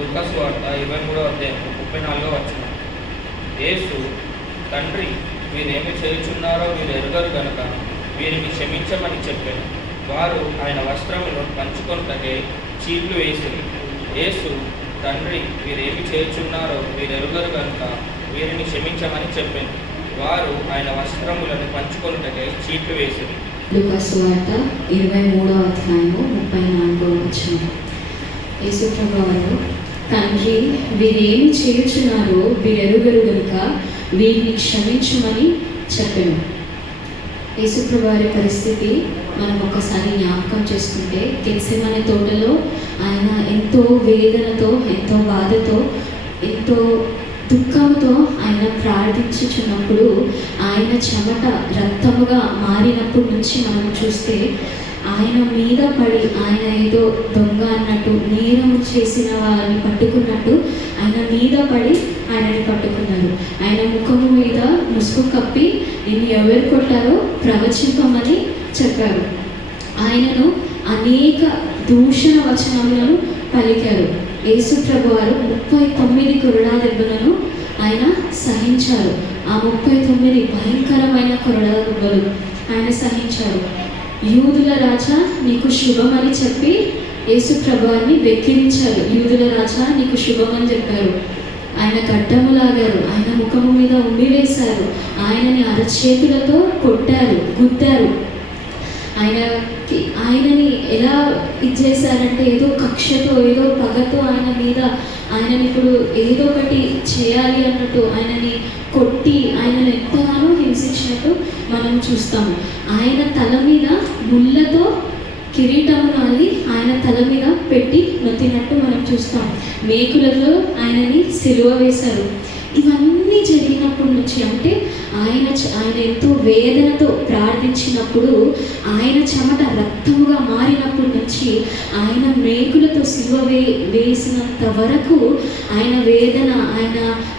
లూకా సువార్త 23వ అధ్యాయం 34వ వచనం. యేసు, తండ్రి, వీరేమి చేయుచున్నారో వీరు ఎరుగరు గనుక వీరిని క్షమించమని చెప్పాను. వారు ఆయన వస్త్రములను పంచుకొనుటకై చీట్లు వేసిరి. యేసు, తండ్రి, వీరేమి చేయుచున్నారో వీరు ఎరుగరు గనుక వీరిని క్షమించమని చెప్పాను. వారు ఆయన వస్త్రములను పంచుకొనుటకై చీట్లు వేసిరి. లూకా సువార్త 23వ అధ్యాయము 34వ వచనం. యేసు ప్రభువారు, తండ్రి, వీరేమి చేయుచున్నారో వీరెరుగరు గనుక వీరిని క్షమించమని చెప్పాను. యేసు ప్రభువారి పరిస్థితి మనం ఒకసారి జ్ఞాపకం చేసుకుంటే, గెత్సెమనే తోటలో ఆయన ఎంతో వేదనతో, ఎంతో బాధతో, ఎంతో దుఃఖంతో ఆయన ప్రార్థించుచున్నప్పుడు ఆయన చెమట రక్తముగా మారినప్పటి నుంచి మనం చూస్తే ఆయన మీద పడి, ఆయన ఏదో దొంగ అన్నట్టు, నేరం చేసిన వారిని పట్టుకున్నట్టు ఆయన మీద పడి ఆయనని పట్టుకున్నారు. ఆయన ముఖము మీద ముసుగు కప్పి నిన్ను ఎవరు కొట్టారో ప్రవచింపమని చెప్పారు. ఆయనను అనేక దూషణ వచనములను పలికారు. యేసు ప్రభువారు 39 కొరడా దెబ్బలను ఆయన సహించారు. ఆ 39 భయంకరమైన కొరడా దెబ్బలు ఆయన సహించారు. యూదుల రాజా, నీకు శుభమని చెప్పి యేసు ప్రభువారిని వెక్కిరించారు. యూదుల రాజా, నీకు శుభమని చెప్పారు. ఆయన గడ్డము లాగారు, ఆయన ముఖము మీద ఉమ్మివేశారు, ఆయనని అరచేతులతో కొట్టారు, గుద్దారు. ఆయనని ఎలా ఇచ్చేసారంటే, ఏదో కక్షతో, ఏదో పగతో ఆయనని ఇప్పుడు ఏదో ఒకటి చేయాలి అన్నట్టు ఆయనని కొట్టి ఆయనను ఎంతగానో హింసించినట్టు మనం చూస్తాము. ఆయన తల మీద ముళ్ళతో కిరీటమును అల్లి ఆయన తల మీద పెట్టి నొత్తినట్టు మనం చూస్తాం. మేకులలో ఆయనని సిలువ వేశారు. ఇవన్నీ జరిగినప్పటి నుంచి, అంటే ఆయన ఎంతో వేదనతో ప్రార్థించినప్పుడు, ఆయన చెమట రక్తముగా మారినప్పటి నుంచి, ఆయన మేకులతో సిలువ వేసినంత వరకు ఆయన వేదన, ఆయన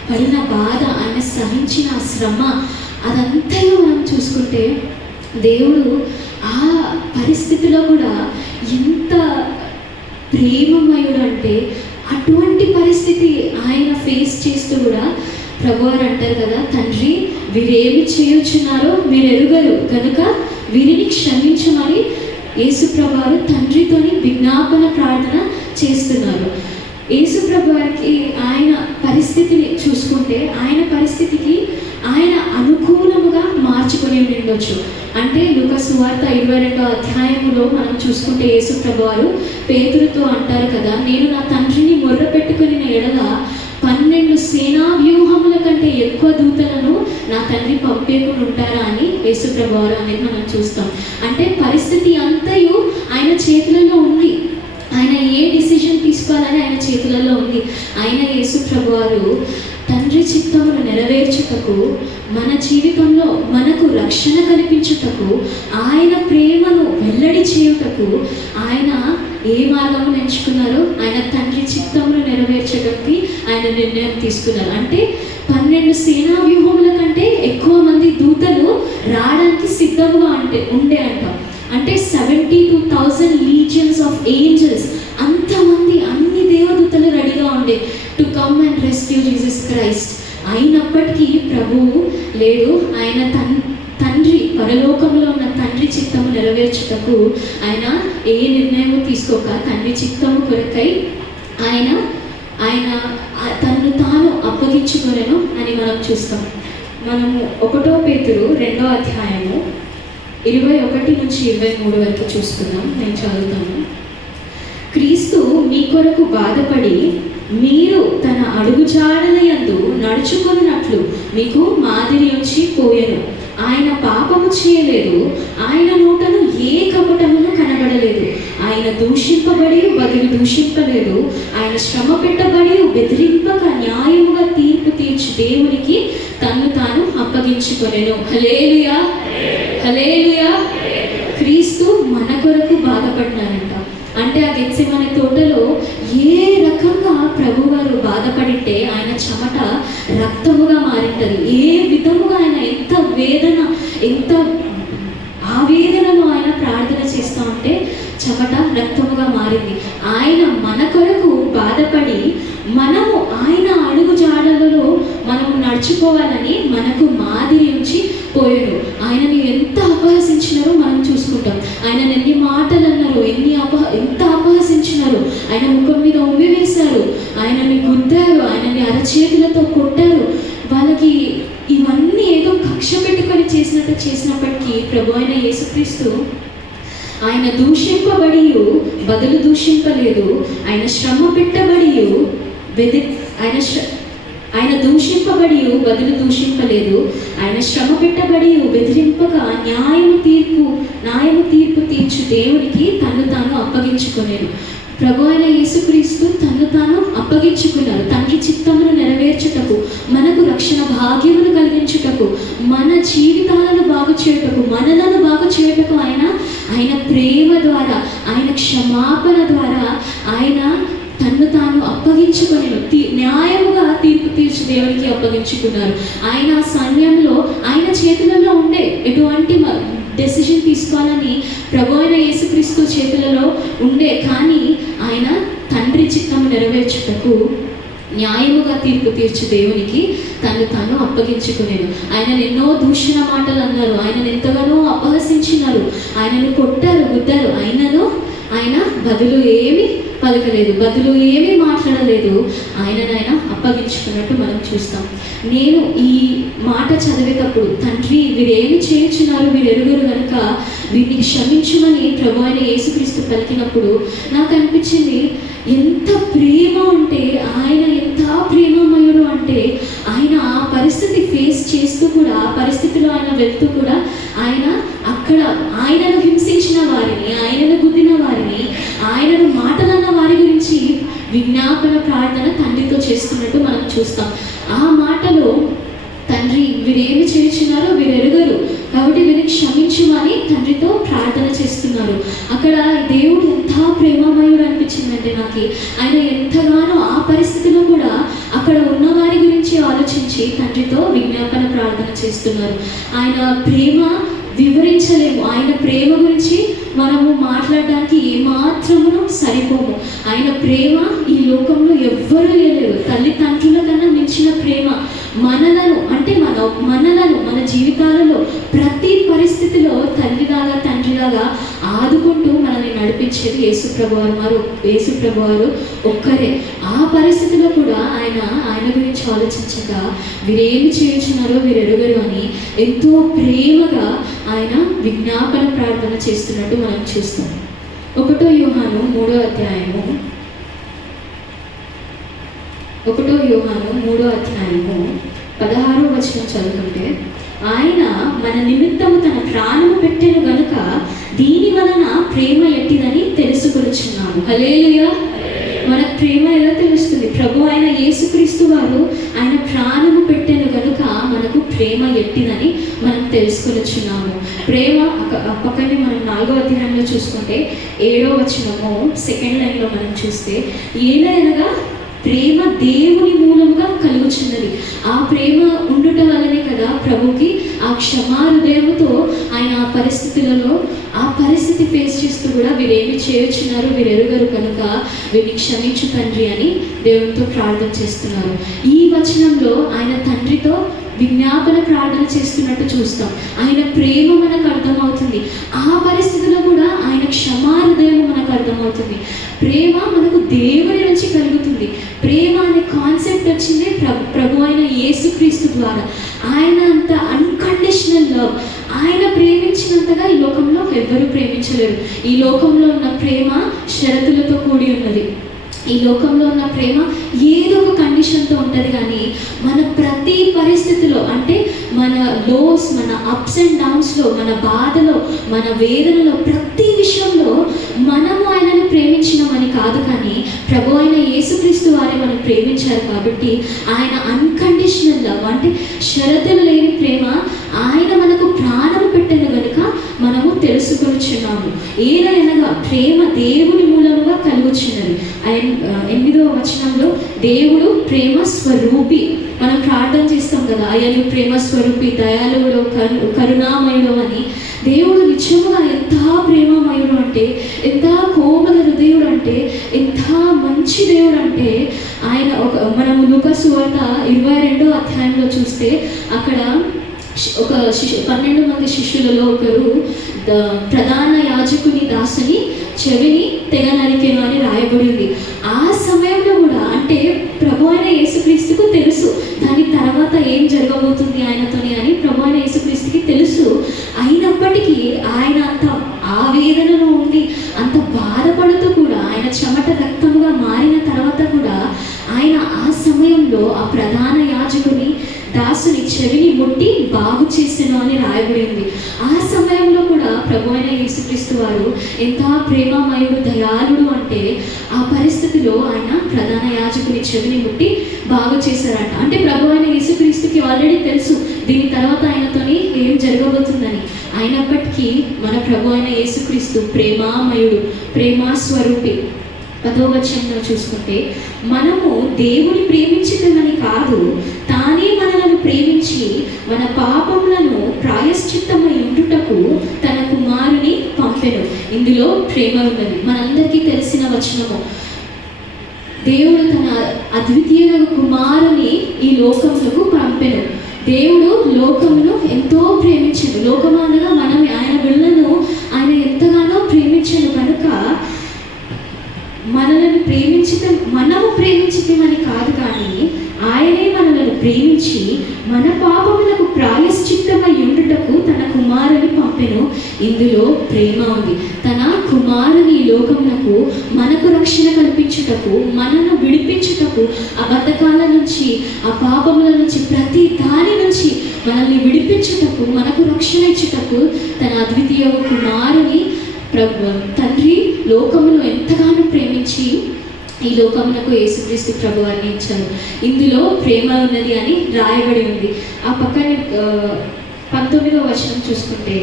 పడిన బాధ, ఆయన సహించిన శ్రమ, అదంతా మనం చూసుకుంటే దేవుడు ఆ పరిస్థితిలో కూడా ఎంత ప్రేమమయుడు అంటే, అటువంటి పరిస్థితి ఆయన ఫేస్ చేస్తూ కూడా ప్రభువారు అంటారు కదా, తండ్రి, వీరేమి చేయుచున్నారో మీరు ఎరుగరు కనుక వీరిని క్షమించమని యేసు ప్రభువారు తండ్రితోని విజ్ఞాపన ప్రార్థన చేస్తున్నారు. యేసు ప్రభువారికి ఆయన పరిస్థితిని చూసుకుంటే, ఆయన పరిస్థితికి ఆయన అనుకూలముగా మార్చుకొని ఉండొచ్చు. అంటే లూకా సువార్త 22వ అధ్యాయములో మనం చూసుకుంటే యేసు ప్రభువారు పేతురుతో అంటారు కదా, నేను నా తండ్రిని మొర్ర పెట్టుకుని ఎడల 12 సేనా వ్యూహముల కంటే ఎక్కువ దూతలను నా తండ్రి పంపేకుండా ఉంటారా అని యేసు ప్రభువారు అనేది మనం చూస్తాం. అంటే పరిస్థితి అంతయు ఆయన చేతులలో ఉంది. ఆయన ఏ డిసిజన్ తీసుకోవాలని ఆయన చేతులలో ఉంది. ఆయన యేసు ప్రభువారు తండ్రి చిత్తమును నెరవేర్చుటకు, మన జీవితంలో మనకు రక్షణ కల్పించుటకు, ఆయన ప్రేమను వెల్లడి చేయుటకు ఆయన ఏ మార్గమును ఎంచుకున్నారో ఆయన తండ్రి చిత్తమును నెరవేర్చడానికి ఆయన నిర్ణయం తీసుకున్నారు. అంటే 12 సేనా వ్యూహముల కంటే ఎక్కువ మంది దూతలు రావడానికి సిద్ధంగా ఉండే అంట. అంటే 72,000 లీజియన్స్ ఆఫ్ ఏంజల్స్, అంతమంది, అన్ని దేవదూతలు రెడీగా ఉండే to come and rescue Jesus Christ. అయినప్పటికీ ప్రభువు లేడు. ఆయన తండ్రి, పరలోకంలో ఉన్న తండ్రి చిత్తము నెరవేర్చుటకు ఆయన ఏ నిర్ణయం తీసుకోక తండ్రి చిత్తము కొరకై ఆయన తనను తాను అప్పగించుకొనెను అని మనం చూస్తాం. మనము 1 పేతురు 2వ అధ్యాయము 21 నుంచి 23 వరకు చూస్తున్నాం. నేను చదువుతాను. క్రీస్తు మీ కొరకు బాధపడి మీరు తన అడుగుజాడలయందు నడుచుకున్నట్లు మీకు మాదిరి ఉంచి పోయెను. ఆయన పాపము చేయలేదు, ఆయన నోటను ఏ కపటమును కనబడలేదు. ఆయన దూషింపబడి బదులు దూషింపలేదు. ఆయన శ్రమ పెట్టబడి బెదిరింపక న్యాయముగా తీర్పు తీర్చి దేవునికి తన్ను తాను అప్పగించుకొనెను. హల్లెలూయా, హల్లెలూయా. క్రీస్తు మన కొరకు బాధపడినారంట. అంటే ఆ గెత్సెమనే తోటలో ఏ రకంగా ప్రభువారు బాధపడితే ఆయన చెమట రక్తముగా మారింటది. ఏ విధముగా ఆయన ఎంత వేదన, ఎంత ఆవేదనలో ఆయన ప్రార్థన చేస్తూ ఉంటే చెమట రక్తముగా మారింది. ఆయన మన కొరకు బాధపడి మనము ఆయన అడుగు జాడలలో మనము నడుచుకోవాలని మనకు మాదిరి ఉంచి పోయాడు. ఆయనని ఎంత అపహసించినారో మనం చూసుకుంటాం. ఆయనని ఎన్ని మాటలు అన్నారు, ఎంత అపహసించినారు. ఆయన ముఖం మీద ఉమ్మి వేశారు, ఆయనని గుద్దారు, ఆయనని అరచేతులతో కొట్టారు. వాళ్ళకి ఇవన్నీ ఏదో కక్ష పెట్టుకొని చేసినప్పటికీ ప్రభు అయిన యేసుక్రీస్తు ఆయన దూషింపబడి బదులు దూషింపలేదు, ఆయన శ్రమ పెట్టబడి ఆయన దూషింపబడి బదులు దూషింపలేదు, ఆయన శ్రమ పెట్టబడి బెదిరింపగా న్యాయము తీర్పు తీర్చు దేవుడికి తను తాను అప్పగించుకునేను. ప్రభు అయిన యేసుక్రీస్తు తను తాను అప్పగించుకున్నారు. తండ్రి చిత్తమును నెరవేర్చుటకు, మనకు రక్షణ భాగ్యమును కలిగించుటకు, మన జీవితాలను బాగు చేయుటకు, మనలను బాగు చేయుటకు ఆయన ప్రేమ ద్వారా, ఆయన క్షమాపణ ద్వారా ఆయన తన్ను తాను అప్పగించుకొని న్యాయముగా తీర్పు తీర్చి దేవునికి అప్పగించుకున్నారు. ఆయన ఆ సమయంలో ఆయన చేతులలో ఉండే ఎటువంటి డెసిషన్ తీసుకోవాలని ప్రభు అయిన యేసుక్రీస్తు చేతులలో ఉండే, కానీ ఆయన తండ్రి చిత్తము నెరవేర్చుటకు న్యాయముగా తీర్పు తీర్చి దేవునికి తను తాను అప్పగించుకునేను. ఆయనను ఎన్నో దూషణ మాటలు అన్నారు, ఆయనను ఎంతగానో అపహసించినారు, ఆయనను కొట్టారు, గుద్దారు. ఆయన బదులు ఏమి పలకలేదు, బదులు ఏమీ మాట్లాడలేదు. ఆయన అప్పగించుకున్నట్టు మనం చూస్తాం. నేను ఈ మాట చదివేటప్పుడు తండ్రి వీరేమి చేయుచున్నారు, వీరు ఎరుగరు కనుక వీటిని క్షమించమని ప్రభు అయిన యేసుక్రీస్తు పలికినప్పుడు నాకు అనిపించింది, ఎంత ప్రేమ అంటే ఆయన ఎంత ప్రేమమయుడు అంటే ఆయన ఆ పరిస్థితి ఫేస్ చేస్తూ కూడా, ఆ పరిస్థితిలో ఆయన వెళ్తూ కూడా ఆయన అక్కడ ఆయనను హింసించిన వారిని, ఆయనను గుద్దిన వారిని, ఆయనను మాటలన్న వారి గురించి విజ్ఞాపన ప్రార్థన తండ్రితో చేస్తున్నట్టు మనం చూస్తాం. ఆ మాటలో తండ్రి వీరేమి చేయుచున్నారో వీరు ఎరుగరు కాబట్టి వీరిని క్షమించుమని తండ్రితో ప్రార్థన చేస్తున్నారు. అక్కడ దేవుడు ఎంత ప్రేమమయుడు అనిపించిందంటే నాకు, ఆయన ఎంతగానో ఆ పరిస్థితిలో కూడా అక్కడ ఉన్న వారి గురించి ఆలోచించి తండ్రితో విజ్ఞాపన ప్రార్థన చేస్తున్నారు. ఆయన ప్రేమ వివరించలేము, ఆయన ప్రేమ గురించి మనము మాట్లాడడానికి ఏమాత్రమును సరిపోము. ఆయన ప్రేమ ఈ లోకంలో ఎవ్వరూ లేరు. తల్లిదండ్రుల కన్నా మించిన ప్రేమ మనలను మన జీవితాలలో ప్రతి పరిస్థితిలో తల్లిలాగా తండ్రిలాగా ఆదుకుంటూ మనల్ని నడిపించేది యేసుప్రభు వారు ఒక్కరే. ఆ పరిస్థితిలో కూడా ఆయన గురించి ఆలోచించగా వీరేమి చేయుచున్నారో వీరు ఎరుగరు అని ఎంతో ప్రేమగా ఆయన విజ్ఞాపన ప్రార్థన చేస్తున్నట్టు మనం చూస్తాం. 1 యోహాను 3వ అధ్యాయము 16వ వచనం చదువుకుంటే, ఆయన మన నిమిత్తము తన ప్రాణము పెట్టెను గనుక దీని వలన ప్రేమ ఎట్టిదని తెలుసుకొనుచున్నాము. హల్లెలూయా. మనకు ప్రేమ ఎలా తెలుస్తుంది? ప్రభు అయిన యేసుక్రీస్తు వారు ఆయన ప్రాణము పెట్టెను గనుక మనకు ప్రేమ ఎట్టిదని మనం తెలుసుకొనుచున్నాము. ప్రేమ పక్కనే మనం 4వ అధ్యాయంలో చూసుకుంటే 7వ వచనము సెకండ్ లైన్లో మనం చూస్తే, ఏలైనగా ప్రేమ దేవుని మూలంగా కలుగుచున్నది. ఆ ప్రేమ ఉండుట వల్లనే కదా ప్రభుకి ఆ క్షమా హృదయముతో ఆయన ఆ పరిస్థితులలో ఆ పరిస్థితి ఫేస్ చేస్తూ కూడా వీరేమి చేయుచున్నారు వీరు ఎరుగరు కనుక వీరిని క్షమించు తండ్రి అని దేవునితో ప్రార్థన చేస్తున్నారు. ఈ వచనంలో ఆయన తండ్రితో విజ్ఞాపన ప్రార్థన చేస్తున్నట్టు చూస్తాం. ఆయన ప్రేమ మనకు అర్థమవుతుంది. ఆ పరిస్థితిలో కూడా ఆయన క్షమా హృదయం మనకు అర్థమవుతుంది. ప్రేమ మనకు దేవుని నుంచి కలుగుతుంది. ప్రేమ అనే కాన్సెప్ట్ వచ్చింది ప్రభు అయిన యేసుక్రీస్తు ద్వారా. ఆయన అంత అన్కండిషనల్ లవ్, ఆయన ప్రేమించినంతగా ఈ లోకంలో ఎవ్వరూ ప్రేమించలేరు. ఈ లోకంలో ఉన్న ప్రేమ షరతులతో కూడి ఉన్నది. ఈ లోకంలో ఉన్న ప్రేమ ఏదో ఒక కండిషన్తో ఉంటుంది, కానీ మన ప్రతి పరిస్థితిలో అంటే మన లోస్, మన అప్స్ అండ్ డౌన్స్లో, మన బాధలో, మన వేదనలో, ప్రతి విషయంలో మనము ఆయనను ప్రేమించినామని కాదు, కానీ ప్రభు అయిన యేసుక్రీస్తు వారే మనం ప్రేమించారు. కాబట్టి ఆయన అన్కండిషనల్ లవ్ అంటే షరతులు లేని ప్రేమ ఆయన మనకు ప్రాణం పెట్టెను కనుక మనము తెలుసుకొనుచున్నాము. ఏదైనా ప్రేమ దేవుని మూలముగా కలుగుచున్నది. 8వ వచనంలో దేవుడు ప్రేమ స్వరూపి. మనం ప్రార్థన చేస్తాం కదా, అయ్యను ప్రేమ స్వరూపి, దయాళుడు, కరుణామయుడు అని. దేవుడు నిజంగా ఎంత ప్రేమమయుడు అంటే, ఎంత కోమల హృదయుడు అంటే, ఎంత మంచి దేవుడు అంటే మనము లూకాసు సువార్త 22వ అధ్యాయంలో చూస్తే అక్కడ ఒక 12 మంది శిష్యులలో ఒకరు ప్రధాన యాజకుని దాసుని చెవిని తెగ నరికెను అని రాయబడి ఉంది. ఆ సమయంలో కూడా అంటే ప్రభు అయిన యేసుక్రీస్తుకు తెలుసు దాని తర్వాత ఏం జరగబోతుంది ఆయనతోని అని ప్రభు అయిన యేసుక్రీస్తుకి తెలుసు. అయినప్పటికీ ఆయన అంత ఆవేదనలో ఉండి అంత బాధపడుతూ కూడా ఆయన చెమట రక్తంగా మారిన తర్వాత కూడా ఆయన ఆ సమయంలో ఆ ప్రధాన యాజకుని దాసుని చెవిని ముట్టి బాగు చేసెను అని రాయబడింది. ఆ సమయంలో కూడా ప్రభు అయిన యేసుక్రీస్తు వారు ఎంత ప్రేమమయుడు దయాళుడు అంటే ఆ పరిస్థితిలో ఆయన ప్రధాన యాజకుని చెవిని ముట్టి బాగు చేశారట. అంటే ప్రభు అయిన యేసుక్రీస్తుకి ఆల్రెడీ తెలుసు దీని తర్వాత ఆయనతోని ఏం జరగబోతుందని. అయినప్పటికీ మన ప్రభు అయిన యేసుక్రీస్తు ప్రేమామయుడు, ప్రేమాస్వరూపి. 10వ వచనంలో చూసుకుంటే మనము దేవుని ప్రేమించటమని కాదు, తానే మనలను ప్రేమించి మన పాపములను ప్రాయశ్చిత్తమై ఉండుటకు తన కుమారుని పంపెను. ఇందులో ప్రేమ ఉన్నది. మనందరికీ తెలిసిన వచనము, దేవుడు తన అద్వితీయ కుమారుని ఈ లోకములకు పంపెను. దేవుడు లోకమును ఎంతో ప్రేమించను. లోకము అనగా మనమే, ఆయన బిడ్డలను ఆయన ఎంతగానో ప్రేమించను కనుక మనలను మనము ప్రేమించటమని కాదు, కానీ ఆయనే మనలను ప్రేమించి మన పాపములకు ప్రాయశ్చిత్తమై ఉండుటకు తన కుమారుని పంపెను. ఇందులో ప్రేమ ఉంది. తన కుమారుని ఈ లోకమునకు మనకు రక్షణ కల్పించుటకు, మనను విడిపించుటకు, ఆ బద్ధకాల నుంచి, ఆ పాపముల నుంచి, ప్రతి దాని నుంచి మనల్ని విడిపించుటకు, మనకు రక్షణ ఇచ్చుటకు తన అద్వితీయ కుమారుని తండ్రి లోకమును ఎంతగానో ప్రేమించి ఈ లోకమునకు యేసుక్రీస్తు ప్రభువాన్ని ఇచ్చారు. ఇందులో ప్రేమ ఉన్నది అని రాయబడి ఉంది. ఆ పక్కనే 19వ వచనం చూసుకుంటే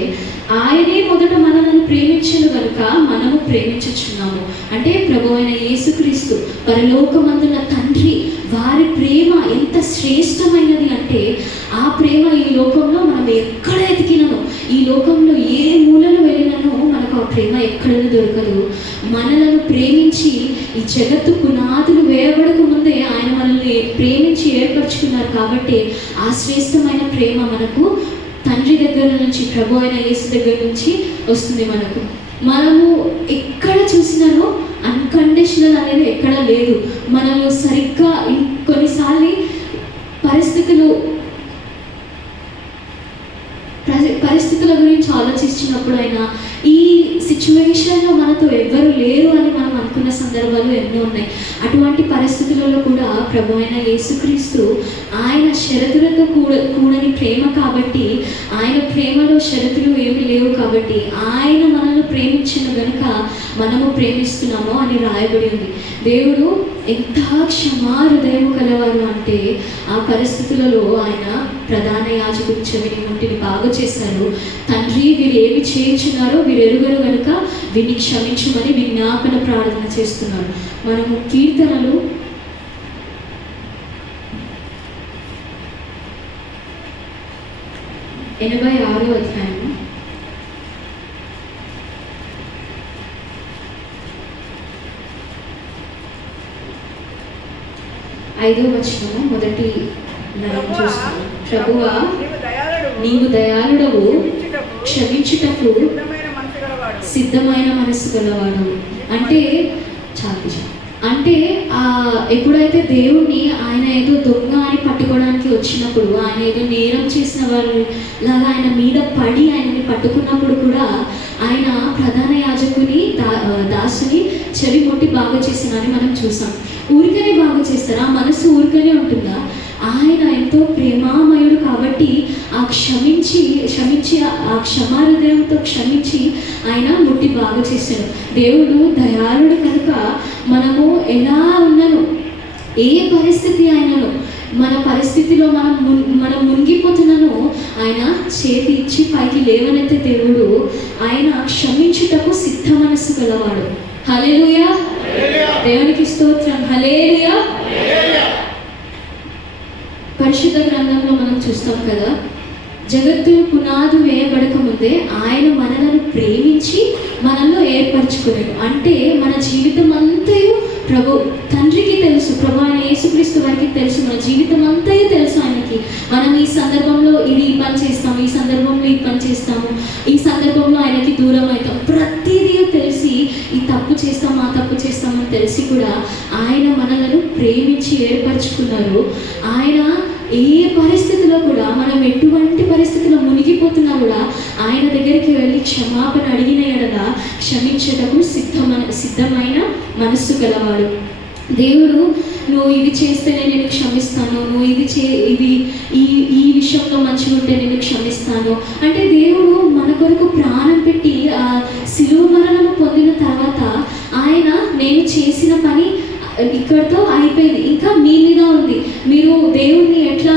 ఆయనే మొదట మనలను ప్రేమించను కనుక మనము ప్రేమించుచున్నాము. అంటే ప్రభు అయిన యేసుక్రీస్తు పరలోకమందున తండ్రి వారి ప్రేమ ఎంత శ్రేష్టమైనది అంటే ఆ ప్రేమ ఈ లోకంలో మనం ఎక్కడ ఎతికినను, ఈ లోకంలో ఏ మూలలో వెళ్ళినను మనకు ఆ ప్రేమ ఎక్కడనూ దొరకదు. మనలను ప్రేమించి ఈ జగత్తు పునాదులు వేయబడక ముందే ఆయన మనల్ని ప్రేమించి ఏర్పరచుకున్నారు. కాబట్టి ఆ శ్రేష్టమైన ప్రేమ మనకు తండ్రి దగ్గర నుంచి, ప్రభు అయిన యేసు దగ్గర నుంచి వస్తుంది. మనము ఎక్కడ చూసినానో అన్కండిషనల్ అనేది ఎక్కడ లేదు. మనము సరిగ్గా కొన్నిసార్లు పరిస్థితుల గురించి ఆలోచించినప్పుడు అయినా ఈ సిచ్యువేషన్లో మనతో ఎవ్వరు లేరు అని మనం అనుకున్న సందర్భాలు ఎన్నో ఉన్నాయి. అటువంటి పరిస్థితులలో కూడా ప్రభు అయిన యేసుక్రీస్తు ఆయన షరతులతో కూడని ప్రేమ కాబట్టి, ఆయన ప్రేమలో షరతులు ఏమీ లేవు కాబట్టి ఆయన మనల్ని ప్రేమించిన కనుక మనము ప్రేమిస్తున్నాము అని రాయబడి ఉంది. దేవుడు ఎంత క్షమా హృదయం కలవారు అంటే ఆ పరిస్థితులలో ఆయన ప్రధాన యాజకుడి చెవిని ముట్టిని బాగు చేశారు. తండ్రి వీరు ఏమి చేయించున్నారో వీరు ఎరుగరు కనుక వీరిని క్షమించమని విజ్ఞాపన ప్రార్థన చేస్తున్నారు. మనము కీర్తనలు 86వ అధ్యాయం 5వ వచనము మొదటి లైన్ చూస్తాము. ప్రభువా నీవు దయాళుడవు, క్షమించుటకు సిద్ధమైన మనసు గలవాడు. అంటే అంటే ఎప్పుడైతే దేవుణ్ణి ఆయన ఏదో దొంగ అని పట్టుకోవడానికి వచ్చినప్పుడు, ఆయన ఏదో నేరం చేసిన వాళ్ళు లాగా ఆయన మీద పడి ఆయనని పట్టుకున్నప్పుడు కూడా ఆయన ప్రధాన యాజకుని దాసుని చెవి ముట్టి బాగు చేసినని మనం చూసాం. ఊరికనే బాగు చేస్తారా? మనసు ఊరికనే ఉంటుందా? ఆయన ఎంతో ప్రేమామయుడు కాబట్టి క్షమించి ఆ క్షమాహృదయంతో క్షమించి ఆయన ముట్టి బాగు చేశాడు. దేవుడు దయాళుడు కనుక మనము ఎలా ఉన్నాను, ఏ పరిస్థితి ఆయనలో, మన పరిస్థితిలో మనం మునిగిపోతున్నానో ఆయన చేతి ఇచ్చి పైకి లేవనైతే దేవుడు ఆయన క్షమించుటకు సిద్ధ మనస్సు గలవాడు. హల్లెలూయా, దేవునికి స్తోత్రం. హల్లెలూయా. పరిశుద్ధ గ్రంథంలో మనం చూస్తాం కదా, జగత్తు పునాదు వేయబడక ముందే ఆయన మనలను ప్రేమించి మనల్లో ఏర్పరచుకున్నాడు. అంటే మన జీవితం అంతయు ప్రభు తండ్రికి తెలుసు, ప్రభు ఆయన సందర్భంలో ఈ పని చేస్తాము, ఈ సందర్భంలో ఈ పని చేస్తాము, ఈ సందర్భంలో ఆయనకి దూరం అవుతాం, ప్రతిదీ తెలిసి ఈ తప్పు చేస్తాం ఆ తప్పు చేస్తామని తెలిసి కూడా ఆయన మనలను ప్రేమించి ఏర్పరచుకున్నారు. ఆయన ఏ పరిస్థితిలో కూడా మనం ఎటువంటి పరిస్థితిలో మునిగిపోతున్నా కూడా ఆయన దగ్గరికి వెళ్ళి క్షమాపణ అడిగిన ఎడల క్షమించేటప్పుడు సిద్ధమైన మనస్సు గలవాడు. దేవుడు నువ్వు ఇది చేస్తేనే నేను క్షమిస్తాను, నువ్వు ఇది ఈ విషయంలో మంచిగా ఉంటే నేను క్షమిస్తాను అంటే దేవుడు మన కొరకు ప్రాణం పెట్టి ఆ శిలువ మరణము పొందిన తర్వాత ఆయన నేను చేసిన పని ఇక్కడితో అయిపోయింది, ఇంకా మీ మీద ఉంది. మీరు దేవుణ్ణి ఎట్లా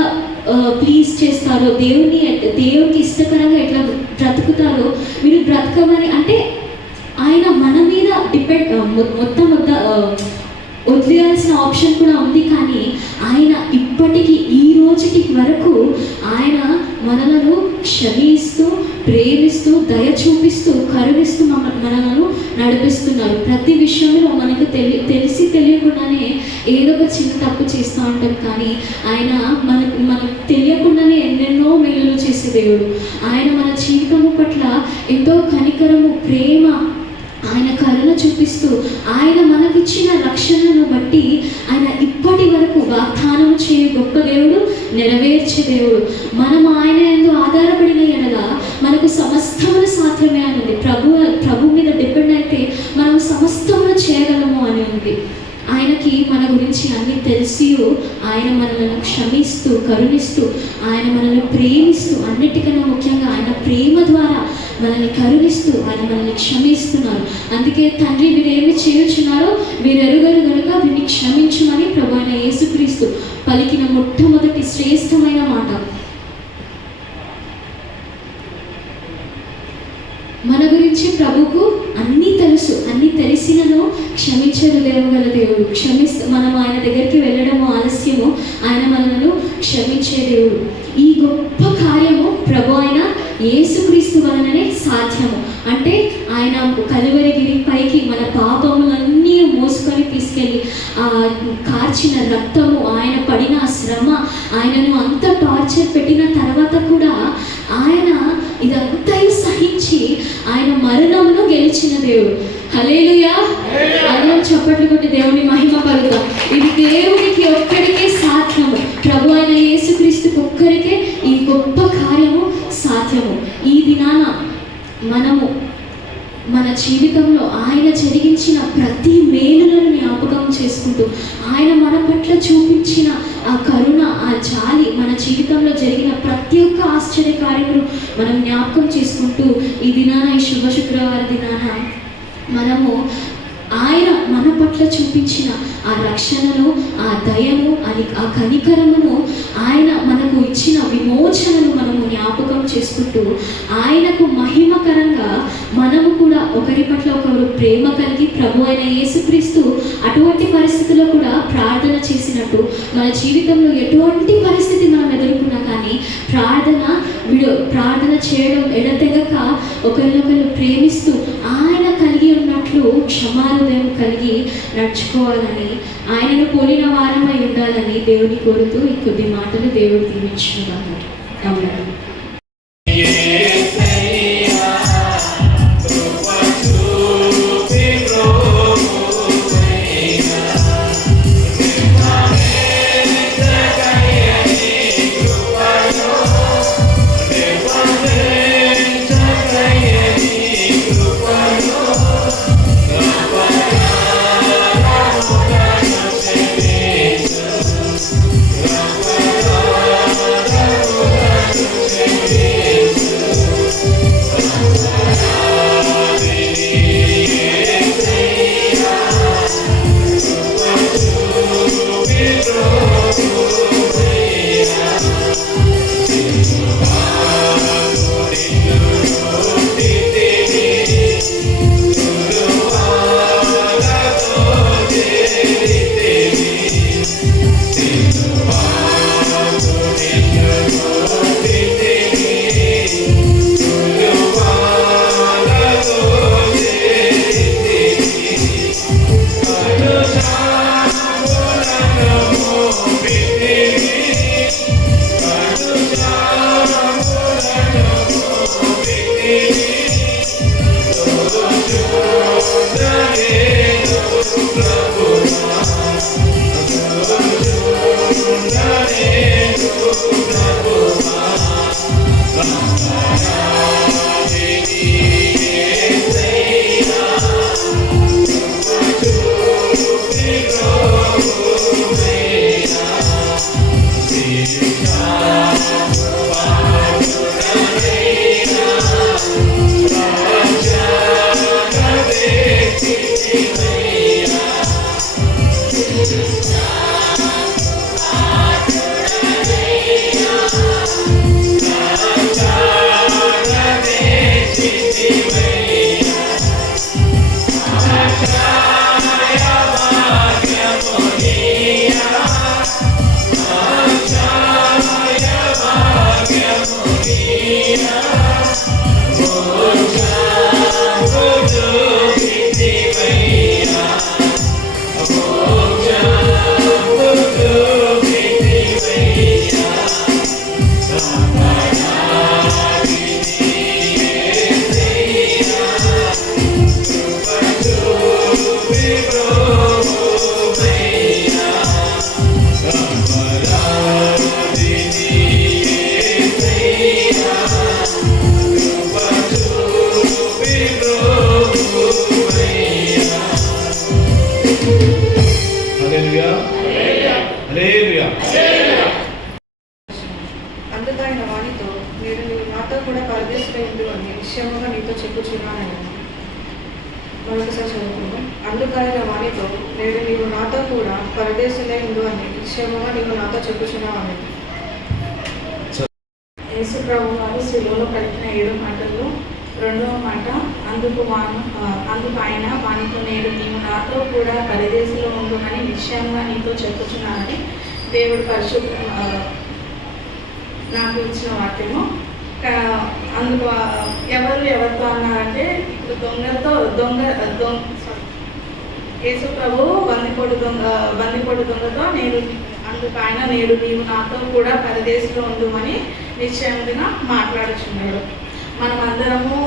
ప్లీజ్ చేస్తారో, దేవునికి ఇష్టకరంగా ఎట్లా బ్రతుకుతారో మీరు బ్రతకమని అంటే ఆయన మన మీద డిపెండ్ మొత్తం వదిలేయాల్సిన ఆప్షన్ కూడా ఉంది. కానీ ఆయన ఇప్పటికీ ఈ రోజుకి వరకు ఆయన మనలను క్షమిస్తూ ప్రేమిస్తూ దయ చూపిస్తూ కరుణిస్తూ మనలను నడిపిస్తున్నారు. ప్రతి విషయంలో మనకు తెలిసి తెలియకుండానే ఏదో ఒక చిన్న తప్పు చేస్తూ ఉంటాం, కానీ ఆయన మనకు తెలియకుండానే ఎన్నెన్నో మేలులు చేసే దేవుడు. ఆయన మన జీవితము పట్ల ఎంతో కనికరము ప్రేమ ఆయన కరుణ చూపిస్తూ ఆయన మనకిచ్చిన రక్షణను బట్టి ఆయన ఇప్పటి వరకు వాగ్దానం చేయు గొప్ప దేవుడు, నెరవేర్చే దేవుడు. మనం ఆయన యందు ఆధారపడిన ఎడల మనకు సమస్తమును సాధ్యమే అని ఉంది. ప్రభు మీద డిపెండ్ అయితే మనం సమస్తమును చేయగలము అని ఉంది. ఆయనకి మన గురించి అన్నీ తెలిసి ఆయన మనలను క్షమిస్తూ కరుణిస్తూ ఆయన మనల్ని ప్రేమిస్తూ అన్నిటికన్నా ముఖ్యంగా ఆయన ప్రేమ ద్వారా మనల్ని కరుణిస్తూ ఆయన మనల్ని క్షమిస్తున్నారు. అందుకే తండ్రి వీరేమి చేయుచున్నారో వీరు ఎరుగరు కనుక వీరిని క్షమించుమని ప్రభు అయిన యేసుక్రీస్తు పలికిన మొట్టమొదటి శ్రేష్టమైన మాట. మన గురించి ప్రభుకు అన్నీ తెలుసు, అన్నీ తెలిసినను క్షమించే హృదయం గల దేవుడు. మనం ఆయన దగ్గరికి వెళ్ళడము ఆలస్యము, ఆయన మనలను క్షమించే దేవుడు. ఈ గొప్ప కార్యము ప్రభు అయిన యేసుక్రీస్తు వలననే సాధ్యము. అంటే ఆయన కలువరిగిరి పైకి మన పాపములన్నీ మోసుకొని తీసుకెళ్ళి కార్చిన రక్తము, ఆయన పడిన శ్రమ, ఆయనను అంత టార్చర్ పెట్టిన తర్వాత కూడా ఆయన ఇదంతా సహించి ఆయన మరణమును గెలిచిన దేవుడు. హల్లెలూయా! అందరం చప్పట్లు కొట్టి దేవుని మహిమ పలుకుదాం. ఇది దేవునికి ఒక్కడికే సాధ్యము, ప్రభు అయిన యేసుక్రీస్తుకి ఒక్కరికే ఈ గొప్ప కార్యము సాధ్యము. ఈ దినాన మనము మన జీవితంలో ఆయన జరిగించిన ప్రతి మేలులను జ్ఞాపకం చేసుకుంటూ ఆయన మన పట్ల చూపించిన ఆ కరుణ ఆ జాలి మన జీవితంలో జరిగిన ప్రతి ఒక్క ఆశ్చర్య కార్యములు మనం జ్ఞాపకం చేసుకుంటూ ఈ దినాన ఈ శుభ శుక్రవారం దినాన మనము ఆయన మన పట్ల చూపించిన ఆ రక్షణను ఆ దయను ఆ కనికరమును ఆయన మనకు ఇచ్చిన విమోచనను మనము జ్ఞాపకం చేసుకుంటూ ఆయనకు మహిమకరంగా మనము కూడా ఒకరి పట్ల ఒకరు ప్రేమ కలిగి ప్రభు అయిన యేసుక్రీస్తు అటువంటి పరిస్థితుల్లో కూడా ప్రార్థన చేసినట్టు మన జీవితంలో ఎటువంటి పరిస్థితి మనం ఎదుర్కొన్నా కానీ ప్రార్థన చేయడం ఎడతెగక ఒకరినొకరు ప్రేమిస్తూ ఆయన కలిగి ఉన్నట్లు క్షమాహృదయం కలిగి నడుచుకోవాలని ఆయనను పోలిన వారమై ఉండాలని దేవుని కోరుతూ ఈ కొద్ది మాటలు దేవుడు దీవించుగాక. ఆమేన్. హల్లెలూయా. అందుకు ఆయన వానితో, నేడు నీవు నాతో కూడా పరదేశులై ఉండు అని నిశ్చయముగా నీతో చెప్పుచున్నానని. మరొకసారి చదువుకుందాం. అందుకు ఆయన వానితో, నేడు నీవు నాతో కూడా పరదేశులై ఉండు అని నిశ్చయముగా నీవు నాతో చెప్పుచున్నావని. యేసు ప్రభు వారు శిలువలో పలికిన 7 మాటల్లో 2వ మాట, అందుకు ఆయన వానితో, నేడు నీవు నాతో కూడా పరదేశంలో ఉండుమని నిశ్చయంగా నీతో చెప్పుచున్నానని దేవుడు నాకు ఇచ్చిన వాక్యము. అందుకు ఎవరితో అన్నారంటే, ఇప్పుడు యేసు ప్రభు బందిపోటు దొంగతో అందుకు ఆయన, నేడు నీవు నాతో కూడా పరదేశంలో ఉండుమని నిశ్చయంగా మాట్లాడుచున్నాడు. మనం అందరము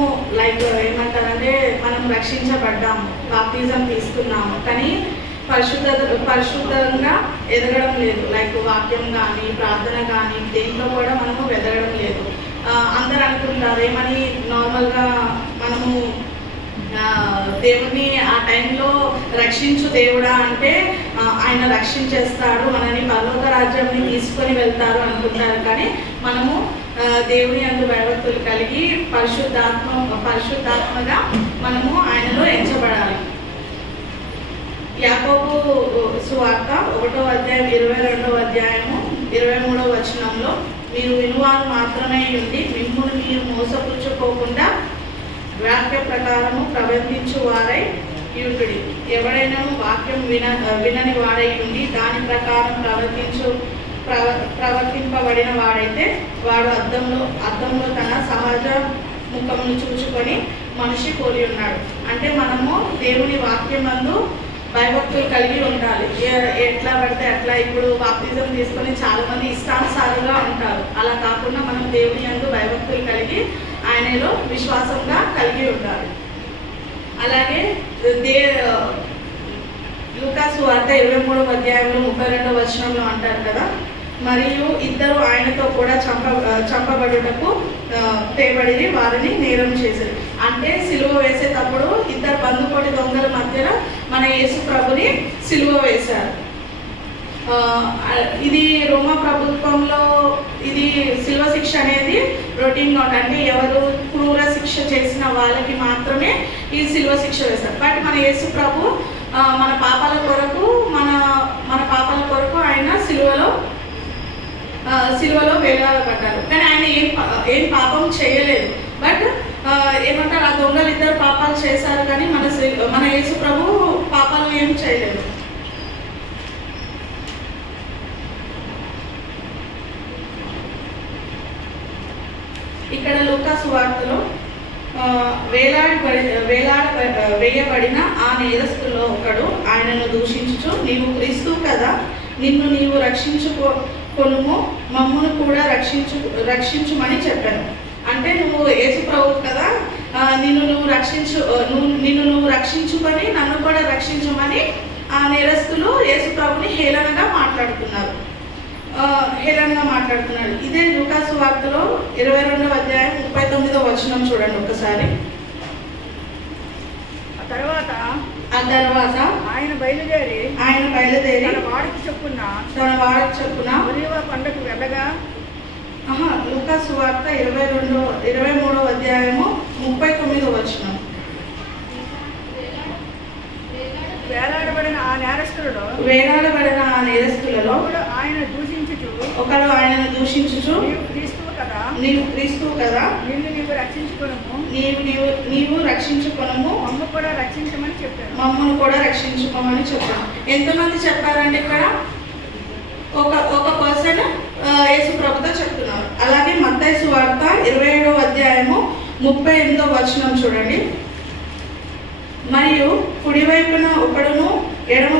ఏమంటారంటే, మనం రక్షించబడ్డాము, బాప్తిజం తీసుకున్నాము, కానీ పరిశుద్ధంగా ఎదగడం లేదు. వాక్యం కానీ ప్రార్థన కానీ దేంట్లో కూడా మనము ఎదగడం లేదు. అందరూ అనుకుంటారు ఏమని, నార్మల్గా మనము దేవుణ్ణి ఆ టైంలో రక్షించు దేవుడా అంటే ఆయన రక్షించేస్తాడు, మనని పరలోక రాజ్యాన్ని తీసుకొని వెళ్తారు అనుకుంటారు. కానీ మనము దేవుని యందు భయభక్తులు కలిగి పరిశుద్ధాత్మగా మనము ఆయనలో ఎంచబడాలి. యాకోబు సువార్త 1వ అధ్యాయం 22వ అధ్యాయము 23వ వచనంలో, మీరు వినువారు మాత్రమే ఉండి మిమ్మును మీరు మోసపుచ్చుకోకుండా వాక్య ప్రకారము ప్రవర్తించు వారై యుండుడి. ఎవడైనా వాక్యం వినని వాడై ఉండి దాని ప్రకారం ప్రవర్తింపబడిన వాడైతే వాడు అద్దంలో తన సహజ ముఖమును చూచుకొని మనిషి పోలి ఉన్నాడు. అంటే మనము దేవుని వాక్యమందు భయభక్తులు కలిగి ఉండాలి. ఎట్లా పడితే అట్లా, ఇప్పుడు బాప్తిజం తీసుకొని చాలా మంది ఇష్టానుసారంగా ఉంటారు. అలా కాకుండా మనం దేవుని యందు భయభక్తులు కలిగి ఆయనలో విశ్వాసంగా కలిగి ఉండాలి. అలాగే లూకాసు వార్త 23వ అధ్యాయంలో 32వ వచనంలో అంటారు కదా, మరియు ఇద్దరు ఆయనతో కూడా చంపబడుటకు తేబడి వారిని నేరం చేశారు. అంటే సిలువ వేసేటప్పుడు ఇద్దరు బందుకోటి దొంగల మధ్యలో మన యేసు ప్రభుని సిలువ వేశారు. ఇది రోమా ప్రభుత్వంలో ఇది సిలువ శిక్ష అనేది రొటీన్ నోట్. అంటే ఎవరు క్రూర శిక్ష చేసిన వాళ్ళకి మాత్రమే ఈ సిలువ శిక్ష వేశారు. బట్ మన యేసు ప్రభు మన పాపాల కొరకు ఆయన సిలువలో వేలాడబడ్డారు. కానీ ఆయన ఏం పాపం చేయలేదు. బట్ ఏమంటారు, ఆ దొంగలు ఇద్దరు పాపాలు చేశారు, కానీ మన యేసు ప్రభు పాపాలు ఏం చేయలేదు. ఇక్కడ లూకాసు వార్తలో వేయబడిన ఆ నేరస్తుల్లో ఒకడు ఆయనను దూషించుచు, నీవు క్రీస్తు కదా, నిన్ను నీవు రక్షించుకొనుము, మమ్మును కూడా రక్షించుమని చెప్పాను. అంటే నువ్వు యేసు ప్రభువు కదా, నిన్ను నువ్వు రక్షించుకొని నన్ను కూడా రక్షించమని ఆ నేరస్తులు యేసు ప్రభుని హేళనగా మాట్లాడుతున్నాడు. ఇదే లూకాసు వార్తలో 22వ అధ్యాయం 39వ వచనం చూడండి ఒకసారి. ఆ తర్వాత ఆయన బయలుదేరి తన వాడికి చెప్పున ఒలీవ పండగకు వెళ్ళగా. లూకాసు వార్త 23వ అధ్యాయము 39వ వచనం. వేలాడబడిన ఆ నేరస్తులలో ఒకడు ఆయనను దూషించుచు, నీవు క్రీస్తువు కదా, నిన్ను నీవు రక్షించుకొనుము, మమ్మను కూడా రక్షించుకోమని చెప్పాను. ఎంతమంది చెప్పారండి ఇక్కడ? ఒక పర్సన్ యేసు ప్రభుతో చెప్తున్నారు. అలాగే మత్తయి సువార్త 27వ అధ్యాయము 38వ వచనం చూడండి. మరియు కుడివైపున ఒకడును ఎడమ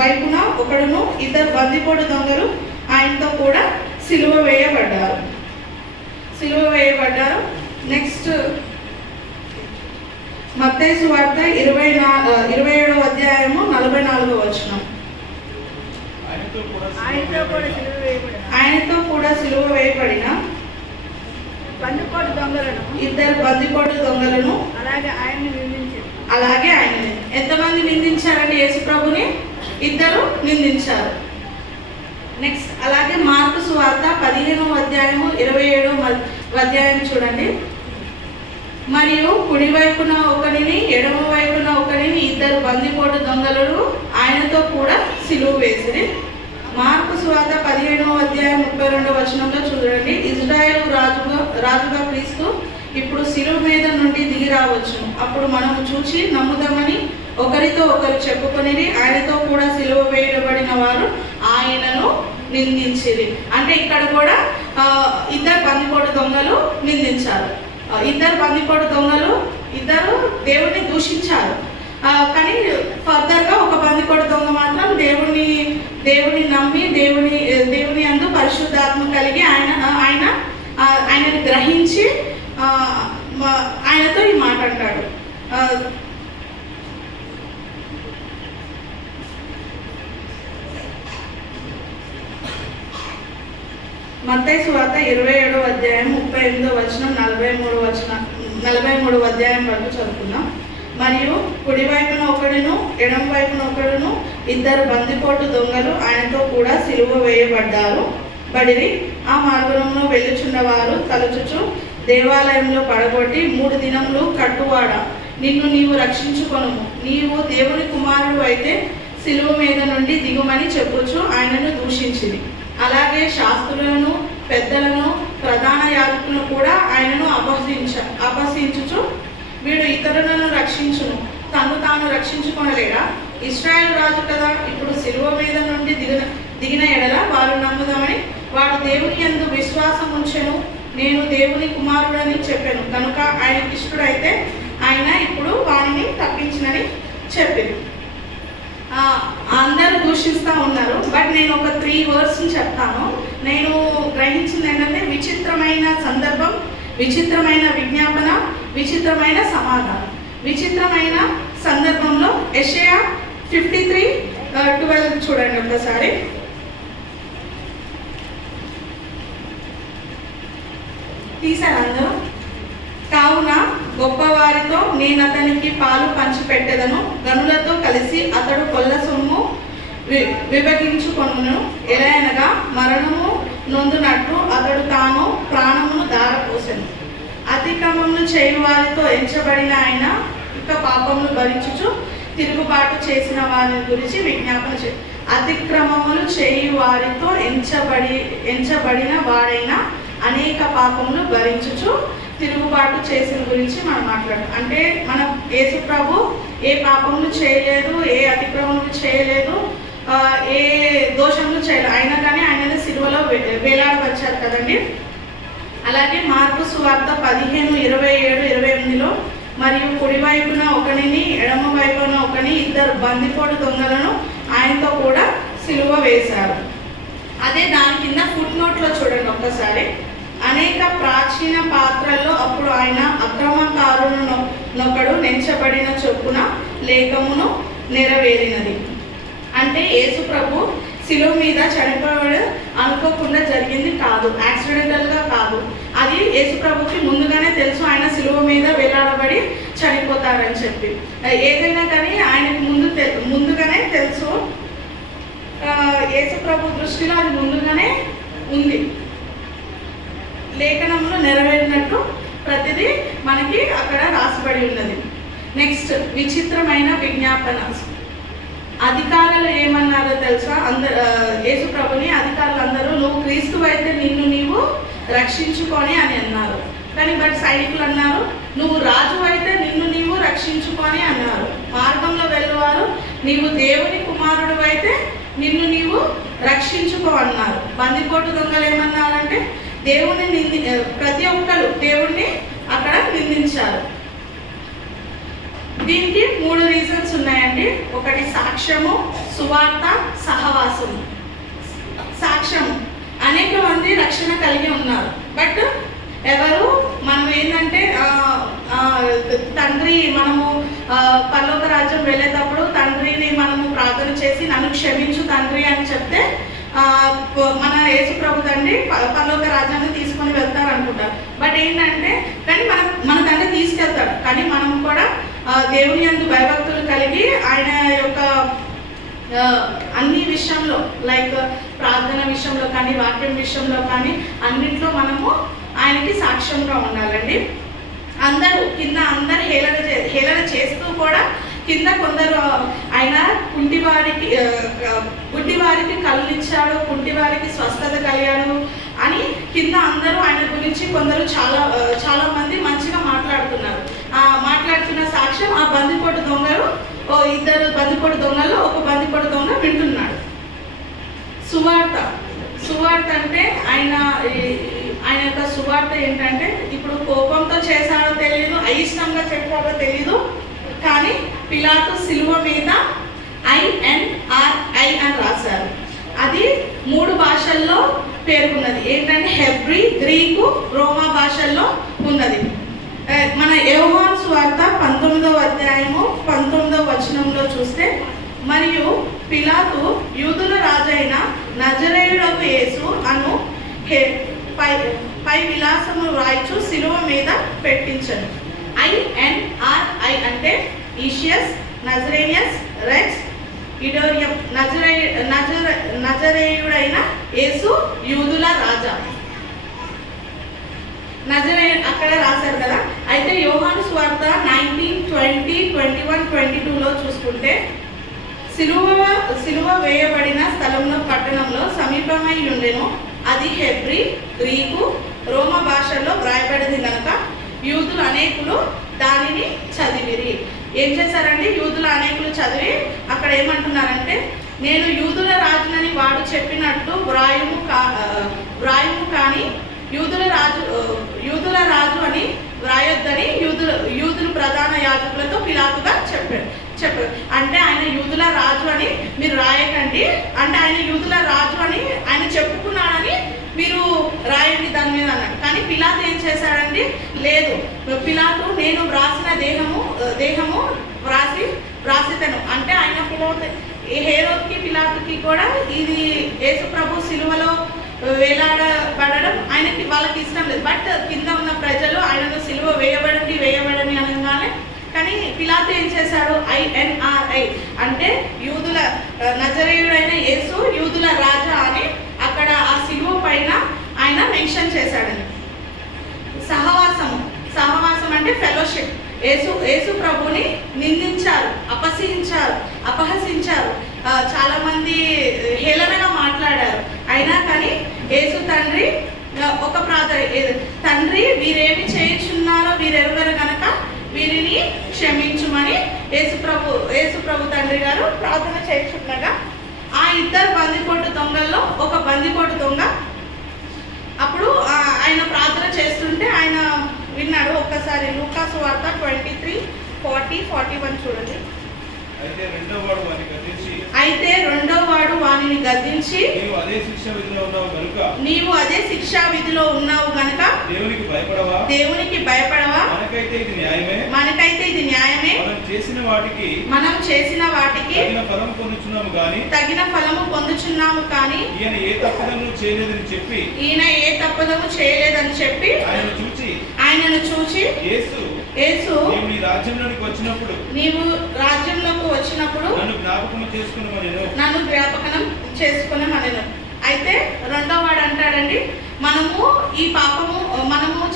వైపున ఒకడును ఇద్దరు బందిపోటు దొంగలు ఆయనతో కూడా సిలువ వేయబడ్డారు. నెక్స్ట్ మత్తయి సువార్త 27వ అధ్యాయము 44వ వచనం. ఆయనతో కూడా సిలువ వేయబడిన ఇద్దరు బందిపోటు దొంగలను అలాగే ఆయనని. ఎంతమంది నిందించారండి యేసు ప్రభుని? ఇద్దరు నిందించారు. నెక్స్ట్ అలాగే మార్కు సువార్త 15వ అధ్యాయము 27వ అధ్యాయం చూడండి. మరియు కుడివైపున ఒకరిని ఎడమ వైపున ఒకరిని ఇద్దరు బందిపోటు దొంగలను ఆయనతో కూడా సిలువ వేసిరి. మార్కు సువార్త 15వ అధ్యాయం 32వ వచనంలో చూడండి. ఇజ్రాయేలు రాజుగా క్రీస్తు ఇప్పుడు సిలువ మీద నుండి దిగి రావచ్చు, అప్పుడు మనము చూసి నమ్ముదామని ఒకరితో ఒకరు చెప్పుకొనిరి. ఆయనతో కూడా సిలువ వేయబడిన వారు ఆయనను నిందించిరి. అంటే ఇక్కడ కూడా ఇద్దరు బందిపోటు దొంగలు నిందించారు. ఇద్దరు బందిపోటు దొంగలు ఇద్దరు దేవుణ్ణి దూషించారు. కానీ ఫర్దర్గా ఒక బందిపోటు దొంగ మాత్రం దేవుని నమ్మి దేవుని అందు పరిశుద్ధాత్మ కలిగి ఆయనని గ్రహించి ఆయనతో ఈ మాట అంటాడు. మత్తయి సువార్త 27వ అధ్యాయం 38వ వచనం 43వ అధ్యాయం వరకు చదువుకుందాం. మరియు కుడివైపున ఒకడును ఎడమ వైపున ఒకడును ఇద్దరు బందిపోటు దొంగలు ఆయనతో కూడా సిలువ వేయబడిరి. ఆ మార్గంలో వెళ్ళుచున్నవారు తలచుచు దేవాలయంలో పడగొట్టి 3 దినములు కట్టువాడ, నిన్ను నీవు రక్షించుకొనుము, నీవు దేవుని కుమారుడు అయితే సిలువ మీద నుండి దిగుమని చెప్పుచు ఆయనను దూషించింది. అలాగే శాస్త్రులను పెద్దలను ప్రధాన యాజకులను కూడా ఆయనను అపహసించుచు వీడు ఇతరులను రక్షించును, తను తాను రక్షించుకొనలేడా? ఇశ్రాయేలు రాజు కదా, ఇప్పుడు సిలువ మీద నుండి దిగిన ఎడల వారు నమ్ముదామని వాడు దేవుని యందు విశ్వాసం ఉంచెను, నేను దేవుని కుమారుడని చెప్పాను కనుక ఆయనకి ఇష్టడైతే ఆయన ఇప్పుడు వాడిని తప్పించినని చెప్పింది. అందరూ దూషిస్తూ ఉన్నారు. బట్ నేను ఒక 3 వర్డ్స్ని చెప్తాను. నేను గ్రహించింది ఏంటంటే విచిత్రమైన సందర్భం, విచిత్రమైన విజ్ఞాపన, విచిత్రమైన సమాధానం. విచిత్రమైన సందర్భంలో యెషయా 53:12 చూడండి ఒకసారి. తీశారు అందరూ. కావున గొప్పవారితో నేను అతనికి పాలు పంచిపెట్టెదను, గనులతో కలిసి అతడు కొల్ల సొమ్ము విభజించుకొనును. ఎలా అనగా మరణము నొందునట్టు అతడు తాను ప్రాణమును దారపోసెను. అతిక్రమములు చేయు వారితో ఎంచబడిన ఆయన ఇక పాపములు భరించుచు తిరుగుబాటు చేసిన వారిని గురించి విజ్ఞాపన అతిక్రమములు చేయు వారితో ఎంచబడిన వాడైన అనేక పాపములు భరించుచు తిరుగుబాటు చేసిన గురించి మనం మాట్లాడతాం. అంటే మన యేసు ప్రభు ఏ పాపములు చేయలేదు, ఏ అతిక్రమములు చేయలేదు, ఏ దోషములు చేయలేదు, అయినా కానీ ఆయనని సిలువలో వేలాడవచ్చారు కదండి. అలాగే మార్కు సువార్త 15:27-28లో మరియు కుడివైపున ఒకనిని ఎడమ వైపున ఒకని ఇద్దరు బందిపోటు దొంగలను ఆయనతో కూడా సిలువ వేశారు. అదే దాని కింద ఫుట్ నోట్లో చూడండి ఒక్కసారి. అనేక ప్రాచీన పాత్రల్లో అప్పుడు ఆయన అక్రమకారునొకడు నెంచబడిన చొప్పున లేఖమును నెరవేరినది. అంటే యేసు ప్రభు శిలువ మీద చనిపోవడం అనుకోకుండా జరిగింది కాదు, యాక్సిడెంటల్గా కాదు. అది యేసు ప్రభుకి ముందుగానే తెలుసు, ఆయన శిలువ మీద వేలాడబడి చనిపోతారని చెప్పి. ఏదైనా కానీ ఆయనకు ముందుగానే తెలుసు. యేసు ప్రభు దృష్టిలో అది ముందుగానే ఉంది. లేఖనంలో నెరవేరినట్టు ప్రతిదీ మనకి అక్కడ రాసిబడి ఉన్నది. నెక్స్ట్ విచిత్రమైన విజ్ఞాపన. అధికారులు ఏమన్నారో తెలుసా? యేసు ప్రభుని అధికారులు అందరూ నువ్వు క్రీస్తు అయితే నిన్ను నీవు రక్షించుకొని అని అన్నారు. కానీ బట్ సైనికులు అన్నారు నువ్వు రాజు అయితే నిన్ను నీవు రక్షించుకొని అన్నారు. మార్గంలో వెళ్ళేవారు నీవు దేవుని కుమారుడు అయితే నిన్ను నీవు రక్షించుకో అన్నారు. బందిపోటు దొంగలు ఏమన్నారంటే దేవుని ప్రతి ఒక్కరు దేవుణ్ణి అక్కడ నిందించారు. దీనికి 3 రీజన్స్ ఉన్నాయండి. ఒకటి సాక్ష్యము, సువార్త, సహవాసము. సాక్ష్యము, అనేక మంది రక్షణ కలిగి ఉన్నారు. బట్ ఎవరు మనం ఏంటంటే తండ్రి మనము పరలోక రాజ్యం వెళ్ళేటప్పుడు తండ్రిని మనము ప్రార్థన చేసి నన్ను క్షమించు తండ్రి అని చెప్తే మన యేసు ప్రభు తండ్రి పరలోక రాజ్యాన్ని తీసుకొని వెళ్తారు అనుకుంటారు. బట్ ఏంటంటే కానీ మన తండ్రి తీసుకెళ్తాడు. కానీ మనం కూడా దేవుని యందు భయభక్తులు కలిగి ఆయన యొక్క అన్ని విషయంలో లైక్ ప్రార్థన విషయంలో కానీ వాక్యం విషయంలో కానీ అన్నింటిలో మనము ఆయనకి సాక్ష్యంగా ఉండాలండి. అందరూ కింద అందరు హేళన చేస్తూ కూడా కింద కొందరు ఆయన గుడ్డివారికి కళ్ళు ఇచ్చాడు, కుంటివారికి స్వస్థత కలిగాడు అని కింద అందరూ ఆయన గురించి కొందరు చాలా మంది మంచిగా మాట్లాడుతున్నారు. మాట్లాడుతున్న సాక్ష్యం ఆ బందిపోటు దొంగలు, ఇద్దరు బందిపోటు దొంగల్లో ఒక బందిపోటు దొంగ వింటున్నాడు. సువార్త అంటే ఆయన యొక్క సువార్త ఏంటంటే ఇప్పుడు కోపంతో చేశాడో తెలియదు, అయిష్టంగా చెప్పాడో తెలియదు, కానీ పిలాతు సిలువ మీద INRI అని రాశారు. అది 3 భాషల్లో పేర్కొన్నది. ఏంటంటే హెబ్రీ, గ్రీకు, రోమా భాషల్లో ఉన్నది. మన యోహాను సువార్త 19వ అధ్యాయము 19వ వచనంలో చూస్తే, మరియు పిలాతు యూదుల రాజైన నజరేయుడకు యేసు అను పై విలాసము రాయిచు సిలువ మీద పెట్టించను. INRI అంటే ఈషియస్, నజరేనియస్, రెక్స్, ఇడోరియం. నజరేయుడైన యేసు యూదుల రాజా. అక్కడ రాశారు కదా. అయితే యోహాను సువార్త 19, 20, 21, 22లో చూసుకుంటే, సిలువ వేయబడిన స్థలంలో పట్టణంలో సమీపమై ఉండెను. అది హెబ్రీ, గ్రీకు, రోమ భాషల్లో వ్రాయబడింది కనుక యూదులు అనేకులు దానిని చదివిరి. ఏం చేశారంటే యూదులు అనేకులు చదివి అక్కడ ఏమంటున్నారంటే, నేను యూదుల రాజునని వాడు చెప్పినట్టు వ్రాయము కానీ యూదుల రాజు అని వ్రాయొద్దని యూదులు ప్రధాన యాజకులతో పిలాతుగా చెప్పారు. అంటే ఆయన యూదుల రాజు అని మీరు రాయకండి, అంటే ఆయన యూదుల రాజు అని ఆయన చెప్పుకున్నాడని మీరు రాయండి దాని మీద అన్నాడు. కానీ పిలాతు ఏం చేశాడండి, లేదు, పిలాతు నేను వ్రాసిన దేహము వ్రాసితను అంటే ఆయన హేరోద్కి పిలాతుకి కూడా ఇది యేసు ప్రభు సిలువలో వేలాడబడడం వాళ్ళకి ఇష్టం లేదు. బట్ కింద ఉన్న ప్రజలు ఆయనను సిలువ వేయబడండి అనగానే, కానీ పిలాతు ఏం చేశాడు, INRI అంటే యూదుల నజరేయుడైన యేసు యూదుల రాజా అని అక్కడ ఆ సిలువ పైన ఆయన మెన్షన్ చేశాడని. సహవాసం అంటే ఫెలోషిప్. యేసు ప్రభుని నిందించారు, అపహసించారు, చాలా మంది హేళనగా మాట్లాడారు. అయినా కానీ యేసు తండ్రి ఒక తండ్రి వీరేమి చేయుచున్నారో వీరెరుగరు కనుక వీరిని క్షమించుమని యేసు ప్రభు తండ్రి గారు ప్రార్థన చేయుచుండగా, ఆ ఇద్దరు బందిపోటు దొంగల్లో ఒక బందిపోటు దొంగ అప్పుడు ఆయన ప్రార్థన చేస్తుంటే ఆయన విన్నాడు. ఒక్కసారి లూకా సువార్త 23, 40, 41 చూడండి. అయితే రెండో వాడు వానిని గద్దించి నీవు అదే శిక్షా విధిలో ఉన్నావు గనుక దేవునికి భయపడవా? మనకైతే ఇది న్యాయమే. మనం చేసిన వాటికి తగిన ఫలము పొందుచున్నాము కానీ ఈయన ఏ తప్పిదము చేయలేదని చెప్పి ఆయనను చూచి యేసు నీవు రాజ్యంలోకి వచ్చినప్పుడు నన్ను జ్ఞాపకం చేసుకునమనెను. అయితే రెండో వాడు అంటాడండి, మనము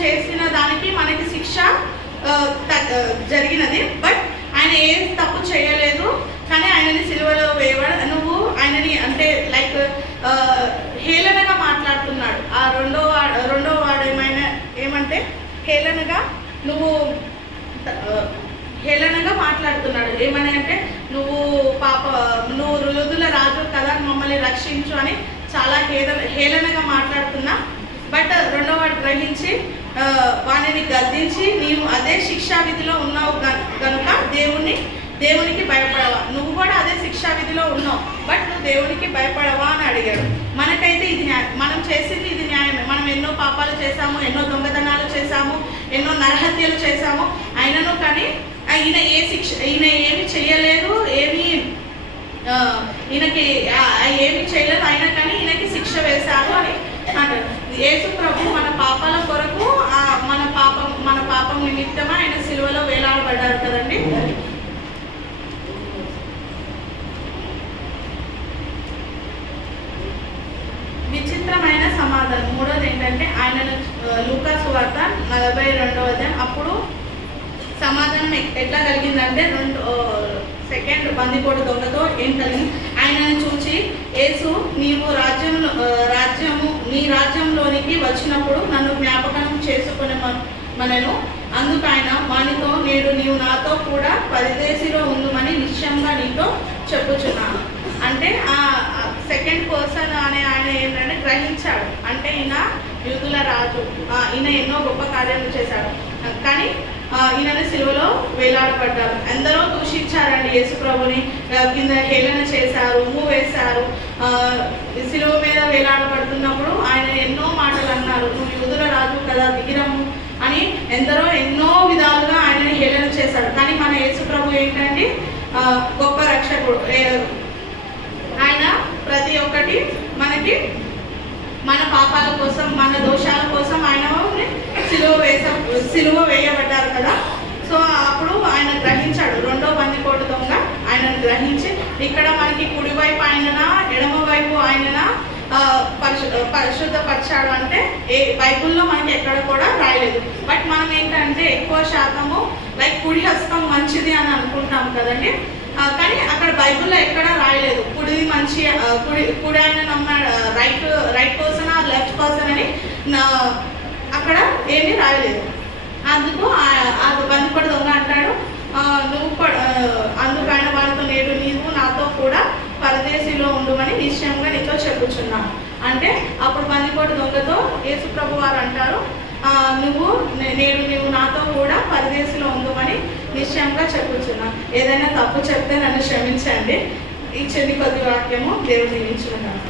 చేసిన దానికి మనకి శిక్ష జరిగినది, బట్ ఆయన ఏ తప్పు చేయలేదు, కానీ ఆయనని సిలువలో వేయబడి నువ్వు ఆయనని అంటే లైక్ హేళనగా మాట్లాడుతున్నాడు. ఆ రెండో వాడు ఏమంటే హేళనగా మాట్లాడుతున్నాడు. ఏమని అంటే నువ్వు యూదుల రాజు కదా, మమ్మల్ని రక్షించు అని చాలా హేళనగా మాట్లాడుతున్నా. బట్ రెండో వాడు గ్రహించి వానిని గద్దించి నీవు అదే శిక్షా విధిలో ఉన్నావు కనుక దేవునికి భయపడవా? నువ్వు కూడా అదే శిక్షా విధిలో ఉన్నావు, బట్ నువ్వు దేవునికి భయపడవా అని అడిగాడు. మనకైతే ఇది మనం చేసింది ఇది న్యాయమే. మనం ఎన్నో పాపాలు చేశాము, ఎన్నో దొంగతనాలు చేశాము, ఎన్నో నరహత్యలు చేశాము. అయినను కానీ ఈయన ఏమి చేయలేదు, ఈయనకి ఏమి చేయలేదు, అయినా కానీ ఈయనకి శిక్ష వేశారు అని అంటారు. యేసు ప్రభు మన పాపాల కొరకు మన పాపం నిమిత్తమా ఆయన సిలువలో వేలాడబడ్డారు కదండి. విచిత్రమైన సమాధానం. మూడోది ఏంటంటే ఆయనను లూకా సువార్త 42వ అధ్యాయం. అప్పుడు సమాధానం ఎట్లా కలిగిందంటే సెకండ్ బందిపోటు దొంగతో ఏం కలిగింది? ఆయనను చూచి యేసు నీవు నీ రాజ్యంలోనికి వచ్చినప్పుడు నన్ను జ్ఞాపకం చేసుకునే మనను. అందుకు ఆయన వానితో నేడు నీవు నాతో కూడా పరదేశిలో ఉండుమని నిశ్చయంగా నీతో చెప్పుచున్నాను. అంటే ఆ సెకండ్ పర్సన్ అనే ఆయన ఏంటంటే గ్రహించాడు. అంటే ఈయన యూదుల రాజు, ఈయన ఎన్నో గొప్ప కార్యాలు చేశాడు, కానీ ఈయనని సిలువలో వేలాడబడ్డారు. ఎందరో దూషించారండి యేసు ప్రభుని, కింద హేళన చేశారు, ఉమ్ము వేశారు. సిలువ మీద వేలాడబడుతున్నప్పుడు ఆయన ఎన్నో మాటలు అన్నారు, నువ్వు యూదుల రాజు కదా దిగిరము అని ఎన్నో విధాలుగా ఆయనని హేళన చేశారు. కానీ మన యేసు ప్రభు ఏంటంటే గొప్ప రక్షకుడు. ఆయన ప్రతి ఒక్కటి మనకి మన పాపాల కోసం, మన దోషాల కోసం ఆయన సిలువ వేయబడ్డారు కదా. సో అప్పుడు ఆయన గ్రహించాడు. రెండో బందిపోటు దొంగ ఆయనను గ్రహించి ఇక్కడ మనకి కుడివైపు ఆయననా ఎడమ వైపు ఆయననా పరిశుద్ధపరిచాడు అంటే బైబుల్లో మనకి ఎక్కడ కూడా రాయలేదు. బట్ మనం ఏంటంటే ఎక్కువ శాతము లైక్ కుడి హస్తం మంచిది అని అనుకుంటాం కదండి, కానీ అక్కడ బైబుల్లో ఎక్కడ రాయలేదు కుడిది మంచి, కుడి ఆయన నమ్మాడు, రైట్ పర్సన్ లెఫ్ట్ పర్సన్ అని అక్కడ ఏమీ రాయలేదు. అందుకు ఆ బందిపోటు దొంగ అంటాడు, అందుకు ఆయన వాళ్ళతో నేడు నీవు నాతో కూడా పరదేశిలో ఉండుమని నిశ్చయంగా నీతో చెప్పుచున్నాను. అంటే అప్పుడు బందిపోటు దొంగతో యేసు ప్రభు వారు అంటారు, నేడు నీవు నాతో కూడా పరదేశిలో ఉండుమని నిశ్చయంగా చెప్పుచున్నాను. ఏదైనా తప్పు చెప్తే నన్ను క్షమించండి. ఈ చిన్ని కొద్ది వాక్యము దేవుడు దీవించుకున్నాను.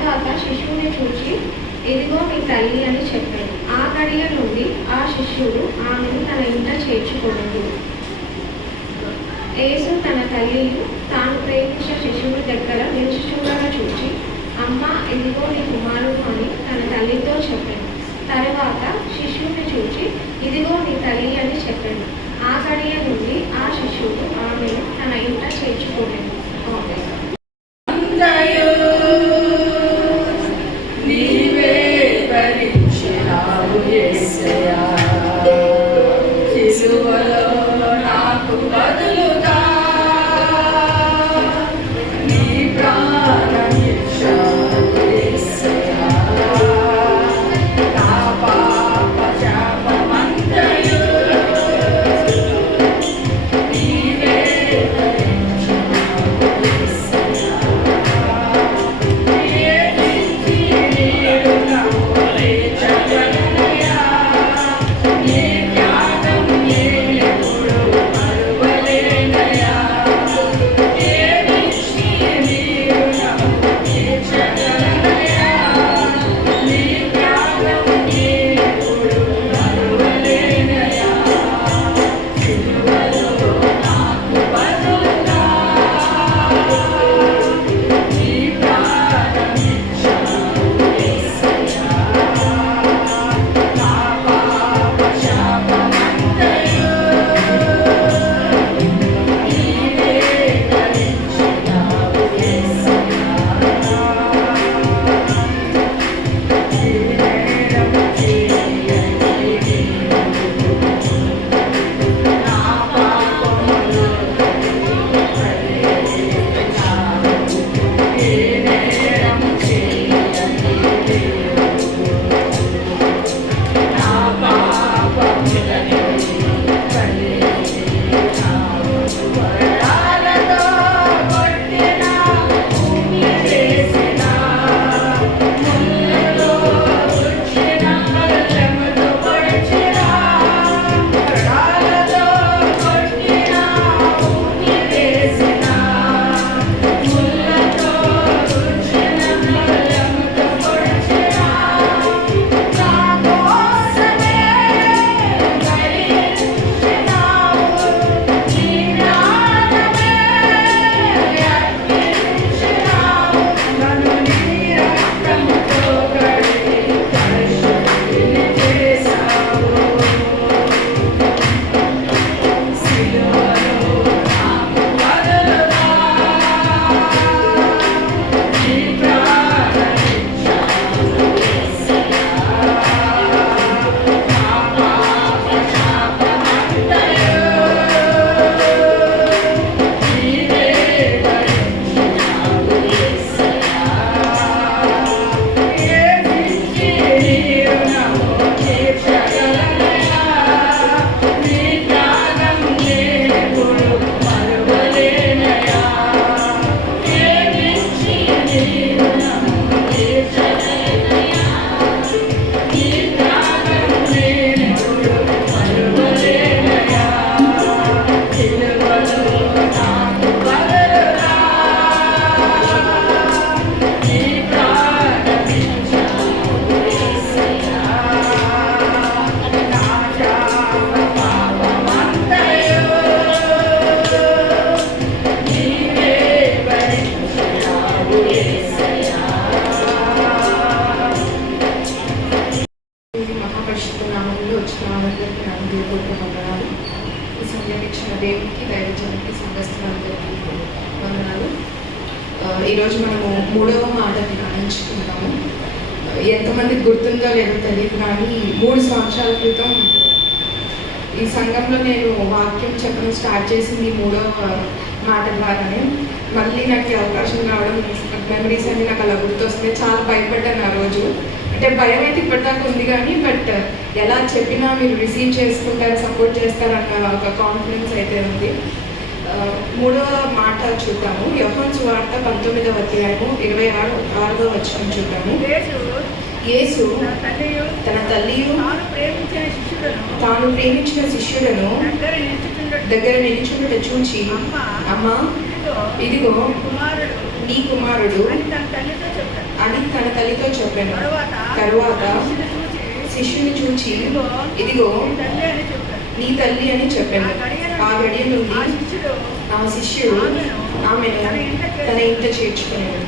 తర్వాత శిశువుని చూచి ఇదిగో మీ తల్లి అని చెప్పాడు. ఆ గడియ నుండి ఆ శిష్యుడు ఆమెను తన ఇంట చేర్చుకోలేదు. యేసు తన తల్లియు తాను ప్రేమించిన శిశువుని దగ్గర నిలుచుచుండగా చూచి అమ్మ ఇదిగో నీ కుమారుడు అని తన తల్లితో చెప్పాడు. తర్వాత శిష్యుని చూచి ఇదిగో నీ తల్లి అని చెప్పాడు. ఆ గడియ నుండి ఆ శిష్యుడు ఆమెను తన ఇంట చేర్చుకోలేదు. వచ్చిన వాళ్ళందరికీ నా హృదయపూర్వక వందనాలు. ఈ సమయం ఇచ్చిన దేవునికి, దైవజనునికి, సంఘస్థులందరికీ వందనాలు. ఈరోజు మనము 3వ మాట ధ్యానించుకుంటాము. ఎంతమందికి గుర్తుందో లేదో తెలియదు కానీ 3 సంవత్సరాల క్రితం ఈ సంఘంలో నేను వాక్యం చెప్పడం స్టార్ట్ చేసింది 3వ మాట ద్వారానే. మళ్ళీ నాకు అవకాశం రావడం, మెమరీస్ అన్ని నాకు అలా గుర్తొస్తున్నాయి. చాలా భయపడ్డాను ఆ రోజు. అంటే భయం అయితే ఇప్పటిదాకా ఉంది కానీ బట్ ఎలా చెప్పినా మీరు రిసీవ్ చేసుకుంటారు, సపోర్ట్ చేస్తారన్న ఒక కాన్ఫిడెన్స్ అయితే ఉంది. 3వ మాట చూద్దాము. యోహాను సువార్త 19వ అధ్యాయము 26వ వచనం చూద్దాము. యేసు తన తల్లియు తాను ప్రేమించిన శిష్యులను దగ్గర నిలుచుండుట చూచి, అమ్మా ఇదిగో నీ కుమారుడు అని తన తల్లితో చెప్పాను. తరువాత శిష్యుని చూచి, ఇదిగో నీ తల్లి అని చెప్పాను. ఆ గడియ నుండి ఆ శిష్యుడు ఆమెను తన ఇంట చేర్చుకున్నాడు.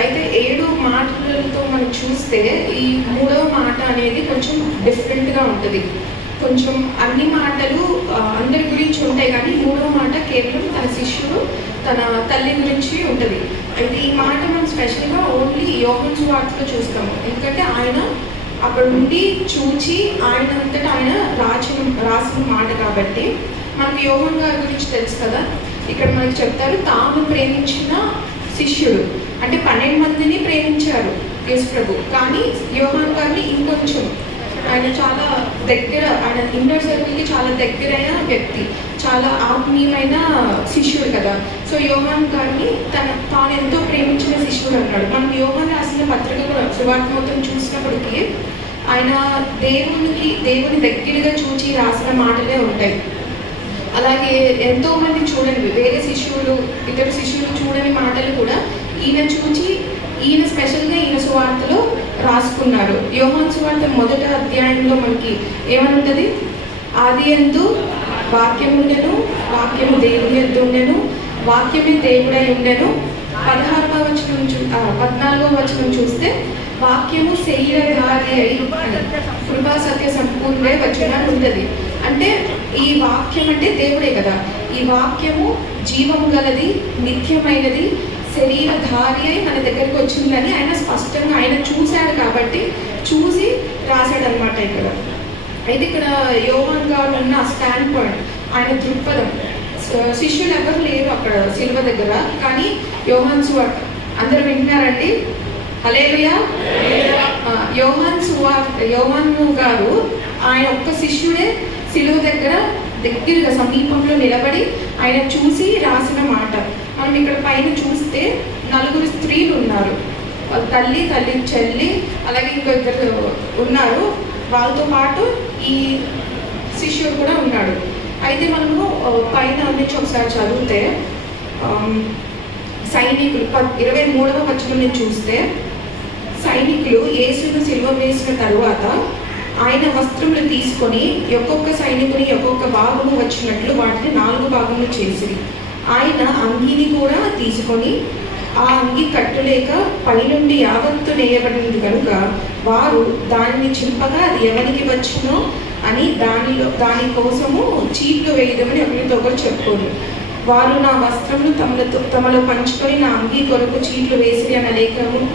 అయితే 7 మాటలతో మనం చూస్తే ఈ 3వ మాట అనేది కొంచెం డిఫరెంట్గా ఉంటుంది. కొంచెం అన్ని మాటలు అందరి గురించి ఉంటాయి కానీ 3వ మాట కేవలం తన శిష్యుడు తన తల్లి గురించి ఉంటుంది. అయితే ఈ మాట మనం స్పెషల్గా ఓన్లీ యోహాను సువార్తలో చూస్తాము. ఎందుకంటే ఆయన అక్కడ ఉండి చూచి ఆయనంతటా ఆయన రాసిన మాట కాబట్టి. మనకు యోహాను గారి గురించి తెలుసు కదా, ఇక్కడ మనకి చెప్తారు తాను ప్రేమించిన శిష్యుడు. అంటే 12 మందిని ప్రేమించారు యేసు ప్రభు, కానీ యోహాను గారిని ఇంకొంచెం ఆయన చాలా దగ్గర, ఆయన ఇన్నర్ సర్కిల్కి చాలా దగ్గరైన వ్యక్తి, చాలా ఆత్మీయమైన శిష్యుడు కదా. సో యోహాను గారిని తాను ఎంతో ప్రేమించిన శిష్యుడు అన్నాడు. మనం యోహాను రాసిన పత్రిక కూడా సువార్త మొత్తం చూసినప్పటికీ ఆయన దేవుని దగ్గరగా చూచి రాసిన మాటలే ఉంటాయి. అలాగే ఎంతోమంది చూడండి వేరే శిష్యులు, ఇతర శిష్యులు చూడని మాటలు కూడా ఈయన చూచి ఈయన స్పెషల్గా ఈయన సువార్తలో రాసుకున్నారు. యోహాను సువార్త 1వ అధ్యాయంలో మనకి ఏమని ఉంటుంది? ఆది యందు వాక్యం ఉండెను, వాక్యము దేవుని యొద్ద ఉండెను, వాక్యమే దేవుడై ఉండెను. 14వ వచనం చూస్తే వాక్యము శరీరధారి అయి కృపా సత్య సంపూర్ణై వచనాలు ఉంటుంది. అంటే ఈ వాక్యం అంటే దేవుడే కదా. ఈ వాక్యము జీవము గలది, నిత్యమైనది, శరీరధారి అయి మన దగ్గరికి వచ్చిందని ఆయన స్పష్టంగా ఆయన చూశాడు కాబట్టి చూసి రాశాడనమాట ఇక్కడ. అయితే ఇక్కడ యోహాను గారు ఉన్న స్టాండ్ పాయింట్, ఆయన దృక్పథం. శిష్యులు ఎవరు లేరు అక్కడ శిలువ దగ్గర, కానీ యోహాను సువార్త అందరూ వింటున్నారండి? హల్లెలూయా. యోహాను గారు ఆయన ఒక్క శిష్యుడే శిలువ దగ్గరగా సమీపంలో నిలబడి ఆయన చూసి రాసిన మాట. మనం ఇక్కడ పైన చూస్తే 4 స్త్రీలు ఉన్నారు. తల్లి చెల్లి అలాగే ఇంకో 2 ఉన్నారు. వాళ్ళతో పాటు ఈ శిష్యుడు కూడా ఉన్నాడు. అయితే మనము పైన నుంచి ఒకసారి చదివితే సైనికులు 23వ వచనం చూస్తే సైనికులు యేసును సిలువ వేసిన తరువాత ఆయన వస్త్రములు తీసుకొని ఒక్కొక్క సైనికుని ఒక్కొక్క భాగము వచ్చినట్లు వాటిని 4 భాగములు చేసి ఆయన అంగీని కూడా తీసుకొని ఆ అంగి కట్టులేక పైనుండి యావత్తు నేయబడినది కనుక వారు దానిని చింపగా అది ఎవరికి వచ్చునో అని దాని కోసము చీట్లు వేయదమని ఒకరితో ఒకరు చెప్పుకోరు. వారు నా వస్త్రములు తమలో పంచుకొని నా అంగీ కొరకు చీట్లు వేసిరి అన్న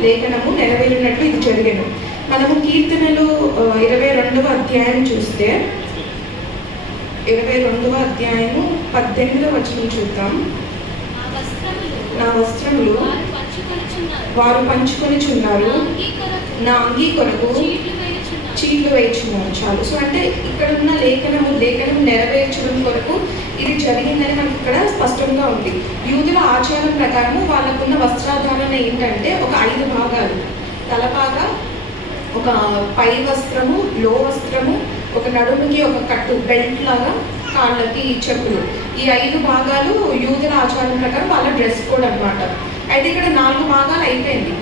లేఖనము నెరవేరినట్లు ఇది జరిగాను. మనము కీర్తనలు 22వ అధ్యాయం చూస్తే 22వ అధ్యాయము 18వ వచనం చూద్దాం. నా వస్త్రములు వారు పంచుకొనిచున్నారు, నా అంగీ కొరకు చీట్లు వేయించున్నాను. చాలు. సో అంటే ఇక్కడ ఉన్న లేఖనము నెరవేర్చడం కొరకు ఇది జరిగిందని మనకి ఇక్కడ స్పష్టంగా ఉంది. యూదుల ఆచారం ప్రకారము వాళ్ళకున్న వస్త్రాధారణ ఏంటంటే ఒక 5 భాగాలు. తలపాగా, ఒక పై వస్త్రము, లో వస్త్రము, ఒక నడుముకి ఒక కట్టు బెల్ట్ లాగా, కాళ్ళకి చెప్పులు. ఈ 5 భాగాలు యూదుల ఆచారం ప్రకారం వాళ్ళ డ్రెస్ కోడ్ అనమాట. అయితే ఇక్కడ 4 భాగాలు అయిపోయింది.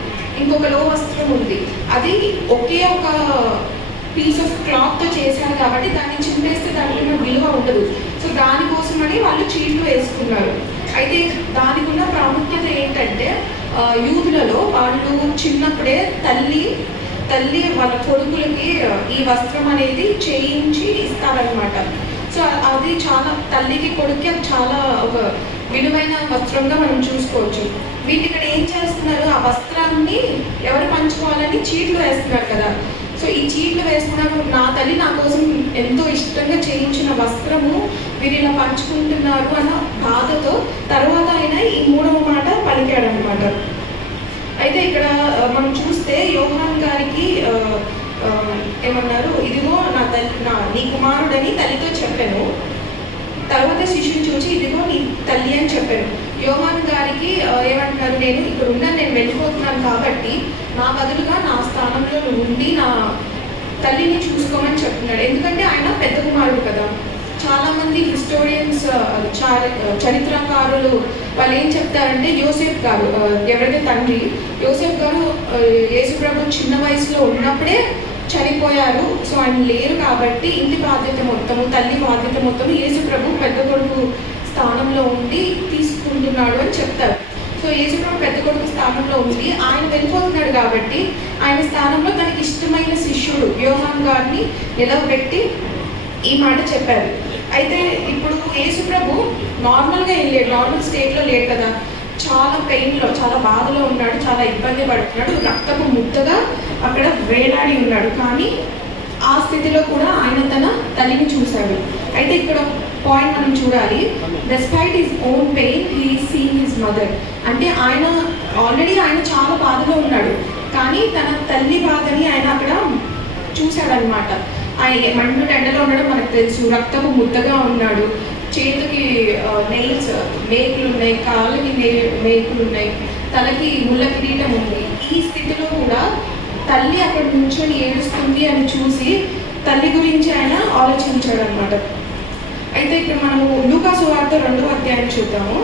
ఇంకొక లో వస్త్రం ఉంది. అది ఒకే ఒక పీస్ ఆఫ్ క్లాత్తో చేశారు కాబట్టి దాన్ని చింపేస్తే దానికి విలువ ఉండదు. సో దానికోసమని వాళ్ళు చీట్లు వేసుకున్నారు. అయితే దానికి ఉన్న ప్రాముఖ్యత ఏంటంటే యూదులలో వాళ్ళు చిన్నప్పుడే తల్లి తల్లి వాళ్ళ కొడుకులకి ఈ వస్త్రం అనేది చేయించి ఇస్తారనమాట. సో అది చాలా తల్లికి కొడుక్కి అది చాలా ఒక విలువైన వస్త్రంగా మనం చూసుకోవచ్చు. వీళ్ళు ఇక్కడ ఏం చేస్తున్నారు, ఆ వస్త్రాన్ని ఎవరు పంచుకోవాలని చీట్లు వేస్తున్నారు కదా. సో ఈ చీట్లు వేస్తున్నారు, నా తల్లి నా కోసం ఎంతో ఇష్టంగా చేయించిన వస్త్రము వీరు ఇలా పంచుకుంటున్నారు అన్న బాధతో తర్వాత ఆయన ఈ 3వ మాట పలికాడు అనమాట. అయితే ఇక్కడ మనం చూస్తే యోహాన్ గారికి ఏమన్నారు, ఇదిగో నీ కుమారుడని తల్లితో చెప్పాను. తర్వాత శిష్యుని చూసి ఇదిగో నీ తల్లి అని చెప్పాను. యోహాన్ గారికి ఏమంటున్నారు, నేను ఇక్కడ ఉన్నాను, నేను వెళ్ళిపోతున్నాను కాబట్టి నా బదులుగా నా స్థానంలో నువ్వు ఉండి నా తల్లిని చూసుకోమని చెప్తున్నాడు. ఎందుకంటే ఆయన పెద్ద కుమారుడు కదా. చాలామంది హిస్టోరియన్స్ చరిత్రకారులు వాళ్ళు ఏం చెప్తారంటే, యోసేఫ్ గారు ఎవరైతే తండ్రి, యోసేఫ్ గారు యేసుప్రభు చిన్న వయసులో ఉన్నప్పుడే చనిపోయారు. సో ఆయన లేరు కాబట్టి ఇంటి బాధ్యత మొత్తము, తల్లి బాధ్యత మొత్తం యేసుప్రభు పెద్ద కొడుకు స్థానంలో ఉండి తీసుకుంటున్నాడు అని చెప్తారు. సో యేసుప్రభు పెద్ద కొడుకు స్థానంలో ఉండి ఆయన వెళ్ళిపోతున్నాడు కాబట్టి ఆయన స్థానంలో తనకి ఇష్టమైన శిష్యుడు యోహాన్ గారిని నిలవబెట్టి ఈ మాట చెప్పారు. అయితే ఇప్పుడు యేసుప్రభు నార్మల్గా ఏం లేడు, నార్మల్ స్టేట్లో లేడు కదా. చాలా పెయిన్లో, చాలా బాధలో ఉన్నాడు, చాలా ఇబ్బంది పడుతున్నాడు, రక్తపు ముద్దగా అక్కడ వేలాడి ఉన్నాడు. కానీ ఆ స్థితిలో కూడా ఆయన తన తల్లిని చూశాడు. అయితే ఇక్కడ పాయింట్ మనం చూడాలి, despite his own pain he seen his mother. అంటే ఆయన ఆల్రెడీ ఆయన చాలా బాధలో ఉన్నాడు, కానీ తన తల్లి బాధని ఆయన అక్కడ చూశాడనమాట. ఆయన మండు ఎండలో ఉండడం మనకు తెలుసు, రక్తపు ముద్దగా ఉన్నాడు, చేతికి నెయిల్స్ మేకులు ఉన్నాయి, కాళ్ళకి మేకులు ఉన్నాయి, తలకి ముళ్ళ కిరీటం ఉంది. ఈ స్థితిలో కూడా తల్లి అక్కడ నుంచొని ఏడుస్తుంది అని చూసి తల్లి గురించి ఆయన ఆలోచించాడు అనమాట. అయితే ఇక్కడ మనము లూకా సువార్త 2వ అధ్యాయం చూద్దాము.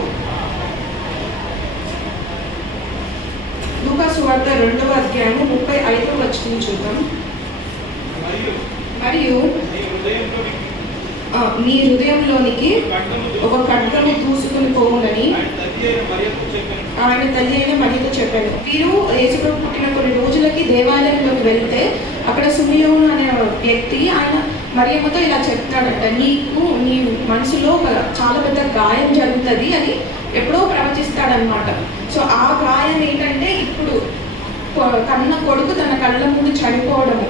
లూకా సువార్త 2వ అధ్యాయము 35వ వచనం చూద్దాం. మరియు నీ హృదయంలోనికి ఒక ఖడ్గము దూసుకుని పోవునని ఆయన తల్లి అయిన మరియతో చెప్పాను. వీరు యేసుప్రభు పుట్టిన కొన్ని రోజులకి దేవాలయంలోకి వెళ్తే అక్కడ సుమియోను అనే వ్యక్తి ఆయన మరియమ్మతో ఇలా చెప్తాడంట, నీకు నీ మనసులో చాలా పెద్ద గాయం జరుగుతుంది అని ఎప్పుడో ప్రవచిస్తాడనమాట. సో ఆ గాయం ఏంటంటే ఇప్పుడు కన్న కొడుకు తన కళ్ళ ముందు చనిపోవడము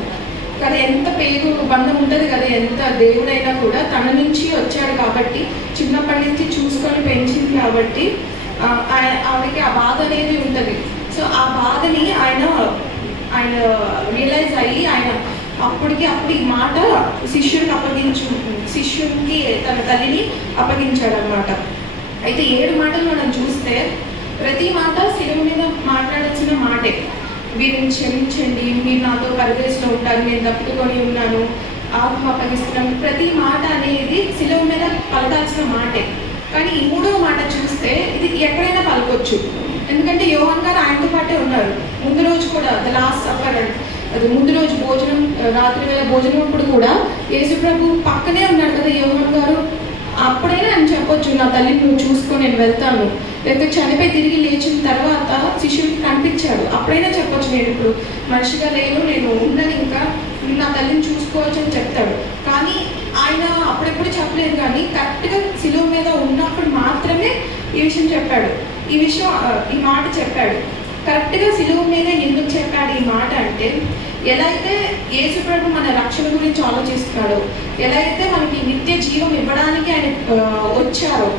కదా. ఎంత పేగు బంధం ఉంటుంది కదా, ఎంత దేవుడైనా కూడా తన నుంచి వచ్చాడు కాబట్టి, చిన్నప్పటి నుంచి చూసుకొని పెంచింది కాబట్టి ఆవిడకి ఆ బాధ అనేది ఉంటుంది. సో ఆ బాధని ఆయన రియలైజ్ అయ్యి ఆయన అప్పుడు ఈ మాట శిష్యునికి తన తల్లిని అప్పగించాడు అనమాట. అయితే 7 మాటలు మనం చూస్తే ప్రతి మాట శిలువ మీద మాట్లాడాల్సిన మాటే. వీరిని క్షమించండి, మీరు నాతో పరదేశంలో ఉంటారు, నేను తప్పుకొని ఉన్నాను, ఆత్మ అప్పగిస్తున్నాను, ప్రతి మాట అనేది శిలువ మీద పలకాల్సిన మాటే. కానీ ఈ 3వ మాట చూస్తే ఇది ఎక్కడైనా పలకొచ్చు, ఎందుకంటే యోహాన్ గారు ఆయనతో పాటే ఉన్నారు. ముందు రోజు కూడా ద లాస్ట్ సఫర్, అది ముందు రోజు భోజనం, రాత్రి వేళ భోజనం అప్పుడు కూడా యేసుప్రభు పక్కనే ఉన్నాడు కదా యోహాన్ గారు. అప్పుడైనా అని చెప్పొచ్చు, నా తల్లిని నువ్వు చూసుకొని నేను వెళ్తాను, లేకపోతే చనిపోయి తిరిగి లేచిన తర్వాత శిష్యుడికి కనిపించాడు, అప్పుడైనా చెప్పొచ్చు నేను ఇప్పుడు మనిషిగా లేను, నేను ఉన్నాను, ఇంకా నా తల్లిని చూసుకోవచ్చు అని చెప్తాడు. కానీ ఆయన అప్పుడెప్పుడు చెప్పలేదు, కానీ కరెక్ట్గా శిలువ మీద ఉన్నప్పుడు మాత్రమే ఈ విషయం చెప్పాడు, ఈ మాట చెప్పాడు. కరెక్ట్గా శిలువ మీద ఎందుకు చెప్పాడు ఈ మాట అంటే, ఎలా అయితే యేసుప్రభు మన రక్షణ గురించి ఆలోచిస్తున్నాడో, ఎలా అయితే మనకి నిత్య జీవం ఇవ్వడానికి ఆయన వచ్చారో,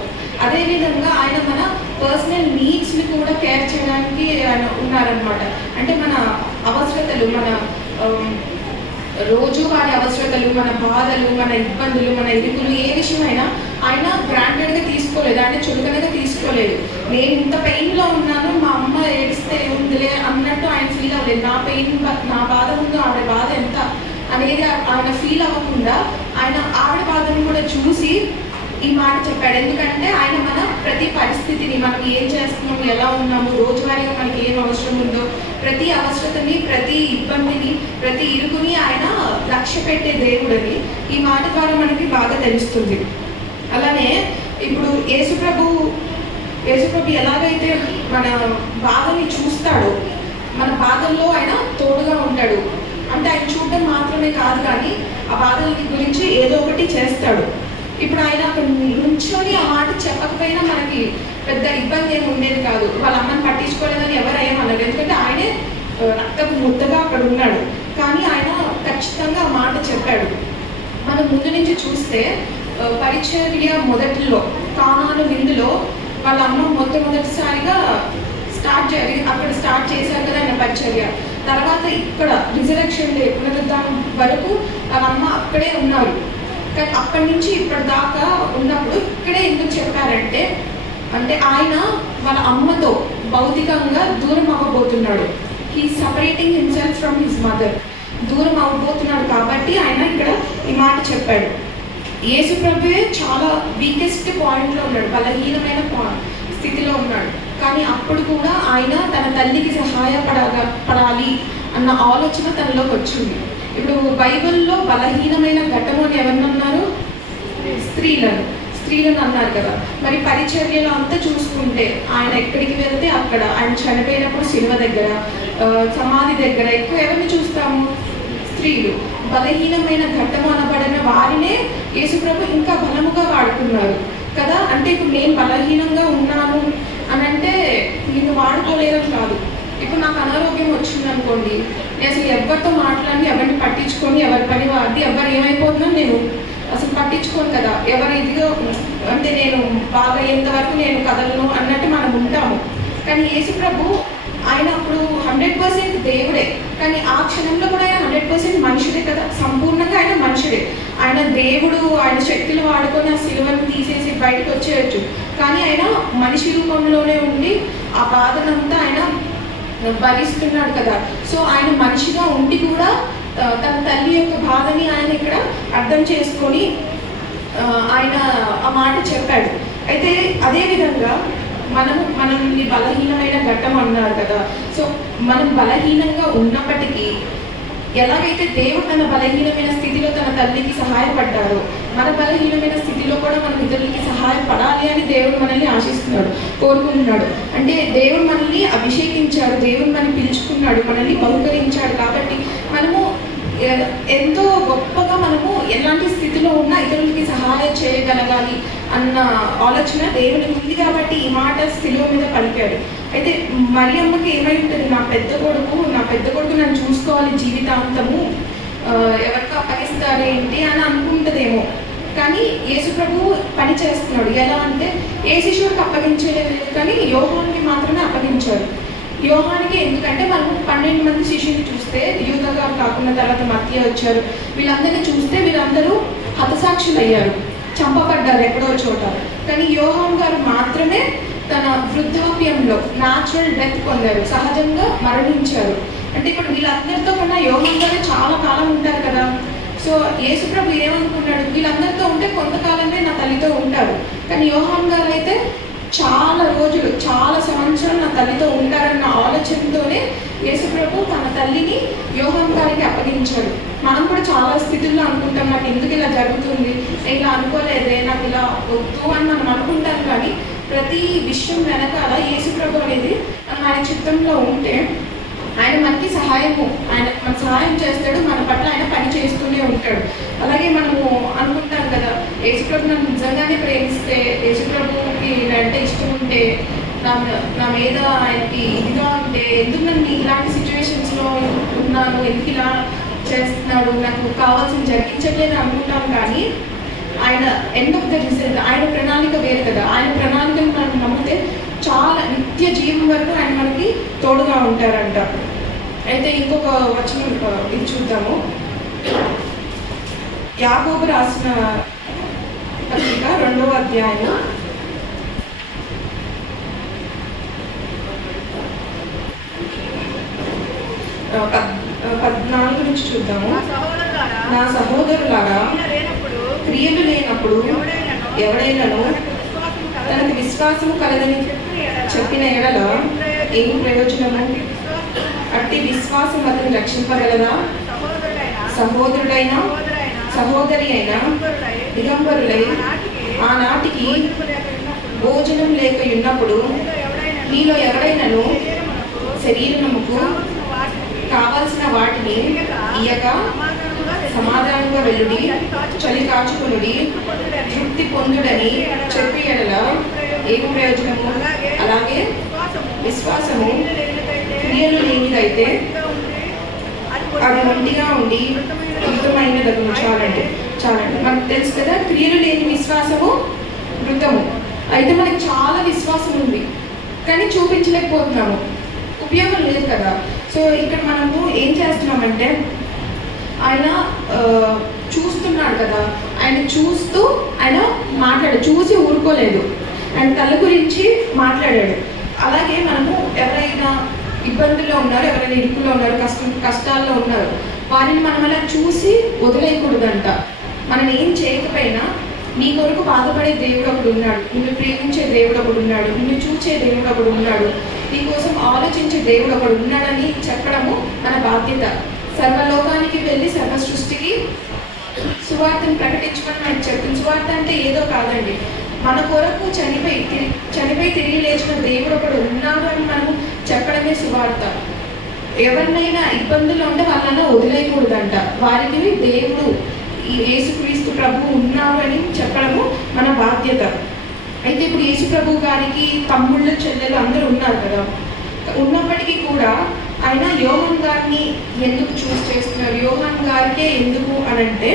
అదేవిధంగా ఆయన మన పర్సనల్ నీడ్స్ని కూడా కేర్ చేయడానికి ఆయన ఉన్నారనమాట. అంటే మన అవసరతలు, మన రోజువారి అవసరతలు, మన బాధలు, మన ఇబ్బందులు, మన ఇరుకులు, ఏ విషయమైనా ఆయన గ్రాంటెడ్గా తీసుకోలేదు, ఆయన చులకనగా తీసుకోలేదు. నేను ఇంత పెయిన్లో ఉన్నాను, మా అమ్మ ఏడిస్తే ఉందిలే అన్నట్టు ఆయన ఫీల్ అవ్వలేదు. నా బాధ ముందు ఆవిడ బాధ ఎంత అనేది ఆయన ఫీల్ అవ్వకుండా ఆయన ఆవిడ బాధను కూడా చూసి ఈ మాట చెప్పాడు. ఎందుకంటే ఆయన మన ప్రతి పరిస్థితిని, మనం ఏం చేస్తున్నాము, ఎలా ఉన్నాము, రోజువారీగా మనకి ఏం అవసరం ఉందో, ప్రతి అవసరతని, ప్రతి ఇబ్బందిని, ప్రతి ఇరుకుని ఆయన లక్ష్య పెట్టే దేవుడని ఈ మాట ద్వారా మనకి బాగా తెలుస్తుంది. అలానే ఇప్పుడు యేసుప్రభు ఎలాగైతే మన బాధని చూస్తాడో, మన బాధల్లో ఆయన తోడుగా ఉంటాడు. అంటే ఆయన చూడడం మాత్రమే కాదు, కానీ ఆ బాధల గురించి ఏదో ఒకటి చేస్తాడు. ఇప్పుడు ఆయన అక్కడ నుంచొని ఆ మాట చెప్పకపోయినా మనకి పెద్ద ఇబ్బంది ఏమి ఉండేది కాదు. వాళ్ళ అమ్మని పట్టించుకోలేదని ఎవరు ఏమన్నారు, ఎందుకంటే ఆయనే రక్తపు ముద్దగా అక్కడ ఉన్నాడు. కానీ ఆయన ఖచ్చితంగా ఆ మాట చెప్పాడు. మనం ముందు నుంచి చూస్తే పరిచర్య మొదటిలో కానాను విందులో వాళ్ళ అమ్మ మొట్టమొదటిసారిగా స్టార్ట్ చేశారు కదా ఆయన పరిచర్య. తర్వాత ఇక్కడ రిజరెక్షన్ డే పునరుద్ధానం వరకు వాళ్ళ అమ్మ అక్కడే ఉన్నారు. కానీ అక్కడి నుంచి ఇప్పటిదాకా ఉన్నప్పుడు ఇక్కడే ఎందుకు చెప్పారంటే, అంటే ఆయన వాళ్ళ అమ్మతో భౌతికంగా దూరం అవ్వబోతున్నాడు. He separating himself from his mother. దూరం అవ్వబోతున్నాడు కాబట్టి ఆయన ఇక్కడ ఈ మాట చెప్పాడు. యేసు ప్రభువే చాలా వీకెస్ట్ పాయింట్లో ఉన్నాడు, బలహీనమైన స్థితిలో ఉన్నాడు. కానీ అప్పుడు కూడా ఆయన తన తల్లికి సహాయపడాలి అన్న ఆలోచన తనలోకి వచ్చింది. ఇప్పుడు బైబిల్లో బలహీనమైన ఘట్టము అని ఎవరినన్నారు? స్త్రీలను అన్నారు కదా. మరి పరిచర్యలో అంతా చూసుకుంటే ఆయన ఎక్కడికి వెళ్తే అక్కడ, ఆయన చనిపోయినప్పుడు శిలువ దగ్గర, సమాధి దగ్గర ఎక్కువ ఎవరిని చూస్తాము? స్త్రీలు. బలహీనమైన ఘట్టము అనబడిన వారినే యేసుప్రభు ఇంకా బలముగా వాడుకున్నారు కదా. అంటే ఇప్పుడు నేను బలహీనంగా ఉన్నాను అని అంటే నిన్ను వాడుకోలేదని కాదు. ఇప్పుడు నాకు అనారోగ్యం వచ్చిందనుకోండి, నేను అసలు ఎవరితో మాట్లాడి, ఎవరిని పట్టించుకొని, ఎవరి పని వాడి, ఎవరు ఏమైపోతున్నా నేను అసలు పట్టించుకోను కదా. ఎవరు ఇదిగో అంటే నేను బాగా ఎంతవరకు నేను కదలను అన్నట్టు మనం ఉంటాము. కానీ యేసుప్రభు ఆయన అప్పుడు 100% దేవుడే, కానీ ఆ క్షణంలో కూడా ఆయన 100% మనుషుడే కదా. సంపూర్ణంగా ఆయన మనుషుడే. ఆయన దేవుడు, ఆయన శక్తులు వాడుకొని ఆ సిలువను తీసేసి బయటకు వచ్చేయచ్చు. కానీ ఆయన మనిషి రూపంలోనే ఉండి ఆ బాధనంతా ఆయన భరిస్తున్నాడు కదా. సో ఆయన మనిషిగా ఉండి కూడా తన తల్లి యొక్క బాధని ఆయన ఇక్కడ అర్థం చేసుకొని ఆయన ఆ మాట చెప్పాడు. అయితే అదేవిధంగా మనల్ని బలహీనమైన ఘట్టం అన్నారు కదా. సో మనం బలహీనంగా ఉన్నప్పటికీ ఎలాగైతే దేవుడు తన బలహీనమైన స్థితిలో తన తల్లికి సహాయపడ్డారో, మన బలహీనమైన స్థితిలో కూడా మనం ఇతరులకి సహాయపడాలి అని దేవుడు మనల్ని ఆశిస్తున్నాడు, కోరుకుంటున్నాడు. అంటే దేవుడు మనల్ని అభిషేకించాడు, దేవుడు మనల్ని పిలుచుకున్నాడు, మనల్ని బహుకరించాడు. కాబట్టి మనము ఎంతో గొప్పగా మనము ఎలాంటి స్థితిలో ఉన్నా ఇతరులకి సహాయం చేయగలగాలి అన్న ఆలోచన దేవునికి ఉంది. కాబట్టి ఈ మాట శిలువ మీద పలికాడు. అయితే మరియమ్మకి ఏమై ఉంటుంది, నా పెద్ద కొడుకు నన్ను చూసుకోవాలి జీవితాంతము, ఎవరికి అప్పగిస్తారేంటి అని అనుకుంటుందేమో. కానీ యేసుప్రభు పని చేస్తున్నాడు. ఎలా అంటే ఏ శిష్యుడికి అప్పగించలేదు, కానీ యోహానికి మాత్రమే అప్పగించారు. యోహానికి ఎందుకంటే మనం 12 మంది శిష్యుని చూస్తే, యూదా గారు కాకుండా తర్వాత మత్తయి వచ్చారు, వీళ్ళందరినీ చూస్తే వీళ్ళందరూ హతసాక్షులు అయ్యారు, చంపబడ్డారు ఎక్కడో చోట. కానీ యోహాన్ గారు మాత్రమే తన వృద్ధాప్యంలో న్యాచురల్ డెత్ పొందారు, సహజంగా మరణించారు. అంటే ఇప్పుడు వీళ్ళందరితో కన్నా యోహాన్ గారు చాలా కాలం ఉంటారు కదా. సో యేసుప్రభు ఏమనుకున్నాడు, వీళ్ళందరితో ఉంటే కొంతకాలమే నా తల్లితో ఉంటారు. కానీ యోహాన్ గారు అయితే చాలా రోజులు, చాలా సంవత్సరాలు నా తల్లితో ఉంటారన్న ఆలోచనతోనే యేసుప్రభు తన తల్లిని యోహాన్ గారికి అప్పగించాడు. మనం కూడా చాలా స్థితుల్లో అనుకుంటాం, నాకు ఎందుకు ఇలా జరుగుతుంది, నేను ఇలా అనుకోలేదే, నాకు ఇలా వద్దు అని మనం అనుకుంటాం. కానీ ప్రతి విషయం వెనకాల యేసుప్రభు అనేది ఆయన చిత్తంలో ఉంటే ఆయన మనకి మన సహాయం చేస్తాడు, మన పట్ల ఆయన పని చేస్తూనే ఉంటాడు. అలాగే మనము అనుకుంటాం కదా, యేసుప్రభు నన్ను నిజంగానే ప్రేమిస్తే, యేసుప్రభుకి అంటే ఇష్టం ఉంటే, నా మీద ఆయనకి ఇదిగా ఉంటే ఎందుకు నన్ను ఇలాంటి సిచ్యువేషన్స్లో ఉన్నాను, ఎందుకు ఇలా చేస్తున్నాడు, నాకు కావాల్సిన జరిగించట్లేదు అనుకుంటాం. కానీ ఆయన ఎండ్ ఆఫ్ ద రిజల్ట్, ఆయన ప్రణాళిక వేరు కదా. ఆయన ప్రణాళికను మనం నమ్మితే చాలా నిత్య జీవం వరకు ఆయన మనకి తోడుగా ఉంటారంట. అయితే ఇంకొక వచనం ఇది చూద్దాము. యాకోబు రాసిన పత్రిక 2వ అధ్యాయం 14 నుంచి చూద్దాము. నా సహోదరులారా, క్రియలు లేనప్పుడు ఎవడైనాను తనకు విశ్వాసము కలదని చెప్పిన ఎడల ఏం ప్రయోజనము? అట్టి విశ్వాసం అతను రక్షింపగలదా? సహోదరుడైనా సహోదరి అయినా దిగంబరులై ఆనాటికి భోజనం లేక ఉన్నప్పుడు మీలో ఎవరైనాను శరీరముకు కావాల్సిన వాటిని ఇయ్యక సమాధానంగా వెళ్ళుడి, చలి కాచుకొనుడి, తృప్తి పొందుడని చెప్పి ఎడల ఏం ప్రయోజనము? అలాగే విశ్వాసము క్రియలు లేనిదైతే అది ఒంటిగా ఉండి మృతమైనదగును. చాలండి. మనకు తెలుసు కదా, క్రియలు లేని విశ్వాసము మృతము. అయితే మనకి చాలా విశ్వాసం ఉంది కానీ చూపించలేకపోతున్నాము, ఉపయోగం లేదు కదా. సో ఇక్కడ మనము ఏం చేస్తున్నామంటే, ఆయన చూస్తున్నాడు కదా, ఆయన చూస్తూ ఆయన చూసి ఊరుకోలేదు, ఆయన తల గురించి మాట్లాడాడు. అలాగే మనము ఎవరైనా ఇబ్బందుల్లో ఉన్నారు, ఎవరైనా ఇరుకులో ఉన్నారు, కష్టాల్లో ఉన్నారు, వారిని మనం అలా చూసి వదిలేయకూడదంట. మనం ఏం చేయకపోయినా నీ కొరకు బాధపడే దేవుడు ఒకడు ఉన్నాడు, నిన్ను ప్రేమించే దేవుడు ఒకడు ఉన్నాడు, నిన్ను చూచే దేవుడు ఒకడు ఉన్నాడు, నీ కోసం ఆలోచించే దేవుడు ఒకడు ఉన్నాడని చెప్పడము మన బాధ్యత. సర్వలోకానికి వెళ్ళి సర్వ సృష్టికి సువార్తను ప్రకటించమని మనకు చెప్తుంది. సువార్త అంటే ఏదో కాదండి, మన కొరకు చనిపోయి తిరిగి లేచిన దేవుడు ఒకడు ఉన్నాడు అని మనము చెప్పడమే సువార్త. ఎవరినైనా ఇబ్బందులు ఉంటే వాళ్ళని వదిలేయకూడదంట, వారికి దేవుడు ఈ యేసుక్రీస్తు ప్రభువు ఉన్నారు అని చెప్పడము మన బాధ్యత. అయితే ఇప్పుడు యేసు ప్రభు గారికి తమ్ముళ్ళు చెల్లెలు అందరూ ఉన్నారు కదా, ఉన్నప్పటికీ కూడా ఆయన యోహాన్ గారిని ఎందుకు చూస్ చేస్తున్నారు, యోహాన్ గారికే ఎందుకు అని అంటే,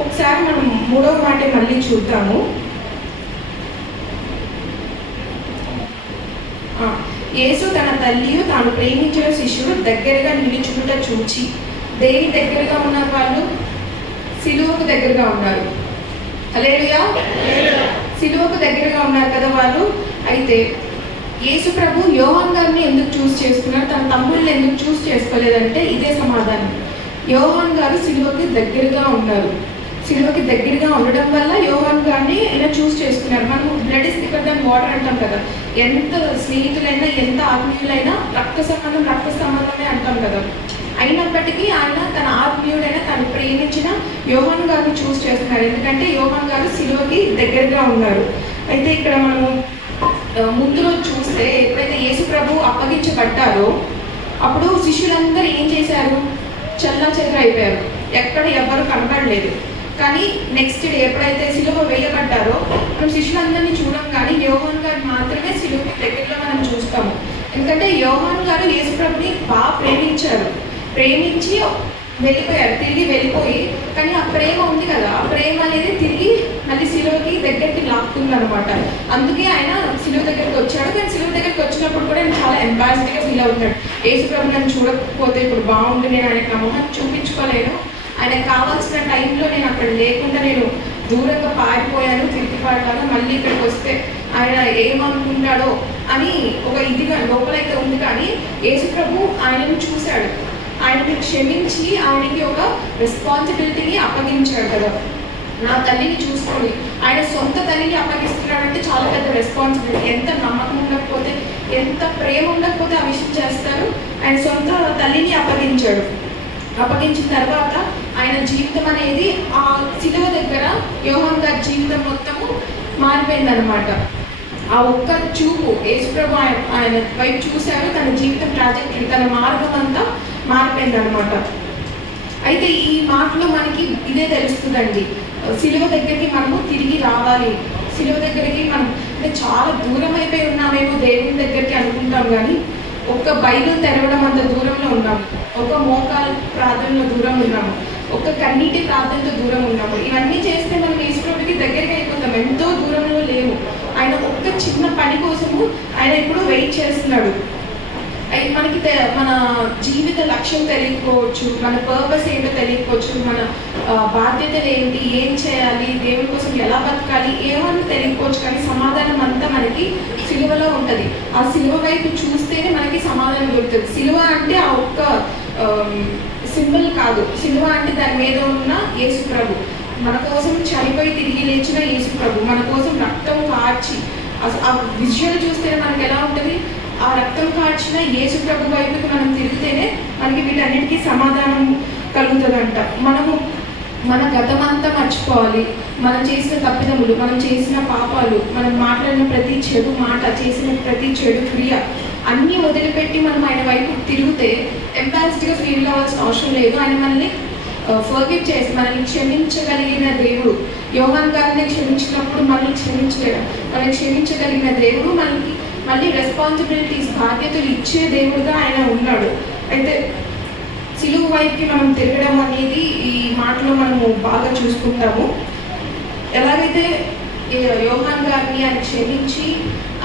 ఒకసారి మనం 3వ మాట మళ్ళీ చూద్దాము. యేసు తన తల్లియు తాను ప్రేమించిన శిష్యుడు దగ్గరగా నిలుచుకుంటూ చూచి, దేని దగ్గరగా ఉన్నారు వాళ్ళు? సిలువకు దగ్గరగా ఉన్నారు. హల్లెలూయా. సిలువకు దగ్గరగా ఉన్నారు కదా వాళ్ళు. అయితే యేసు ప్రభు యోహాన్ గారిని ఎందుకు చూస్ చేసుకున్నారు, తన తమ్ముళ్ళని ఎందుకు చూస్ చేసుకోలేదంటే ఇదే సమాధానం. యోహాన్ గారు సిలువకి దగ్గరగా ఉన్నారు. సిలువకి దగ్గరగా ఉండడం వల్ల యోహాన్ గారిని ఇలా చూస్ చేసుకున్నారు. మనం blood is thicker than water అంటాం కదా, ఎంత స్నేహితులైనా ఎంత ఆత్మీయులైనా రక్త సంబంధమే అంటాం కదా. అయినప్పటికీ ఆయన తన ఆత్మీయుడైన తను ప్రేమించిన యోహాన్ గారిని చూస్ చేస్తున్నారు, ఎందుకంటే యోహాన్ గారు సిలువకి దగ్గరగా ఉన్నారు. అయితే ఇక్కడ మనము ముందు రోజు చూస్తే, ఎప్పుడైతే యేసు ప్రభు అప్పగించబడ్డారో అప్పుడు శిష్యులందరూ ఏం చేశారు? చెల్లాచెదరు అయిపోయారు, ఎక్కడ ఎవరు కనపడలేదు. కానీ నెక్స్ట్ డే ఎప్పుడైతే సిలువ వేయబడ్డారో మనం శిష్యులందరినీ చూడం, కానీ యోహాన్ గారు మాత్రమే సిలువకి దగ్గరలో మనం చూస్తాము. ఎందుకంటే యోహాన్ గారు యేసు ప్రభుని బాగా ప్రేమించి వెళ్ళిపోయారు, తిరిగి వెళ్ళిపోయి, కానీ ఆ ప్రేమ ఉంది కదా, ఆ ప్రేమ అనేది తిరిగి మళ్ళీ సిలువకి దగ్గరికి లాక్తుంది అనమాట. అందుకే ఆయన సిలువ దగ్గరికి వచ్చాడు. కానీ సిలువ దగ్గరికి వచ్చినప్పుడు కూడా ఆయన చాలా ఎంబారస్డ్గా ఫీల్ అవుతున్నాడు. యేసు ప్రభు నన్ను చూడకపోతే ఇప్పుడు బాగుంటుంది, నేను ఆయనకు నా మొహాన్ని చూపించుకోలేను, ఆయనకు కావాల్సిన టైంలో నేను అక్కడ లేకుండా నేను దూరంగా పారిపోయాను, తిరిగి పడ్డాను, మళ్ళీ ఇక్కడికి వస్తే ఆయన ఏమనుకుంటాడో అని ఒక ఇదిగా లోపలైతే ఉంది. కానీ యేసు ప్రభు ఆయనను చూశాడు, ఆయనని క్షమించి ఆయనకి ఒక రెస్పాన్సిబిలిటీని అప్పగించాడు కదా. నా తల్లిని చూసుకొని ఆయన సొంత తల్లిని అప్పగిస్తున్నాడంటే చాలా పెద్ద రెస్పాన్సిబిలిటీ. ఎంత నమ్మకం ఉండకపోతే, ఎంత ప్రేమ ఉండకపోతే ఆ విషయం చేస్తారు. ఆయన సొంత తల్లిని అప్పగించాడు. అప్పగించిన తర్వాత ఆయన జీవితం అనేది ఆ సిలువ దగ్గర యోహాన్ గారి జీవితం మొత్తము మారిపోయిందనమాట. ఆ ఒక్క చూపు యేసుప్రభు ఆయన వైపు చూశారు, తన జీవితం ట్రాజెక్టరీ, తన మార్గం అంతా మారిపోయిందనమాట. అయితే ఈ మాటలో మనకి ఇదే తెలుస్తుందండి, సిలువ దగ్గరికి మనము తిరిగి రావాలి. సిలువ దగ్గరికి మనం అంటే చాలా దూరం అయిపోయి ఉన్నామేమో దేవుని దగ్గరికి అనుకుంటాం, కానీ ఒక్క బైబిల్ తెరవడం అంత దూరంలో ఉన్నాము, ఒక మోకాలు ప్రార్థనలో దూరం ఉన్నాము, ఒక కన్నీటి ప్రార్థనతో దూరం ఉన్నాము. ఇవన్నీ చేస్తే మనం యేసుప్రభుకి దగ్గరికి అయిపోతాం, ఎంతో దూరంలో లేవు. ఆయన ఒక్క చిన్న పని కోసము ఆయన ఇప్పుడు వెయిట్ చేస్తున్నాడు. మనకి మన జీవిత లక్ష్యం తెలియకపోవచ్చు, మన పర్పస్ ఏంటో తెలియకపోవచ్చు, మన బాధ్యతలు ఏంటి, ఏం చేయాలి, దేవుని కోసం ఎలా బతకాలి, ఏమని తెలియకపోవచ్చు, కానీ సమాధానం అంతా మనకి సిలువలో ఉంటుంది. ఆ సిలువ వైపు చూస్తేనే మనకి సమాధానం దొరుకుతుంది. సిలువ అంటే ఆ ఒక్క సింబల్ కాదు, సిలువ అంటే దాని మీద ఉన్న యేసు ప్రభు, మన కోసం చనిపోయి తిరిగి లేచిన యేసు ప్రభు, మన కోసం రక్తం కార్చి, ఆ విజువల్ చూస్తేనే మనకి ఎలా ఉంటుంది, ఆ రక్తం కార్చిన యేసు ప్రభు వైపుకి మనం తిరిగితేనే మనకి వీటన్నిటికీ సమాధానం కలుగుతుందంట. మనము మన గతమంతా మర్చిపోవాలి, మనం చేసిన తప్పిదములు, మనం చేసిన పాపాలు, మనం మాట్లాడిన ప్రతి చెడు మాట, చేసిన ప్రతి చెడు క్రియ అన్నీ వదిలిపెట్టి మనం ఆయన వైపు తిరిగితే ఎంబారెస్డ్గా ఫీల్ అవ్వాల్సిన అవసరం లేదు. ఆయన మనల్ని ఫర్గివ్ చేసి మనల్ని క్షమించగలిగిన దేవుడు. యోహాన్ గారిని క్షమించినప్పుడు మనల్ని క్షమించగలిగిన దేవుడు మనకి మళ్ళీ రెస్పాన్సిబిలిటీస్, బాధ్యతలు ఇచ్చే దేవుడుగా ఆయన ఉన్నాడు. అయితే సిలువ వైపుకి మనం తిరగడం అనేది ఈ మాటలో మనము బాగా చూసుకుంటాము. ఎలాగైతే యోహాన్ గారిని ఆయన క్షమించి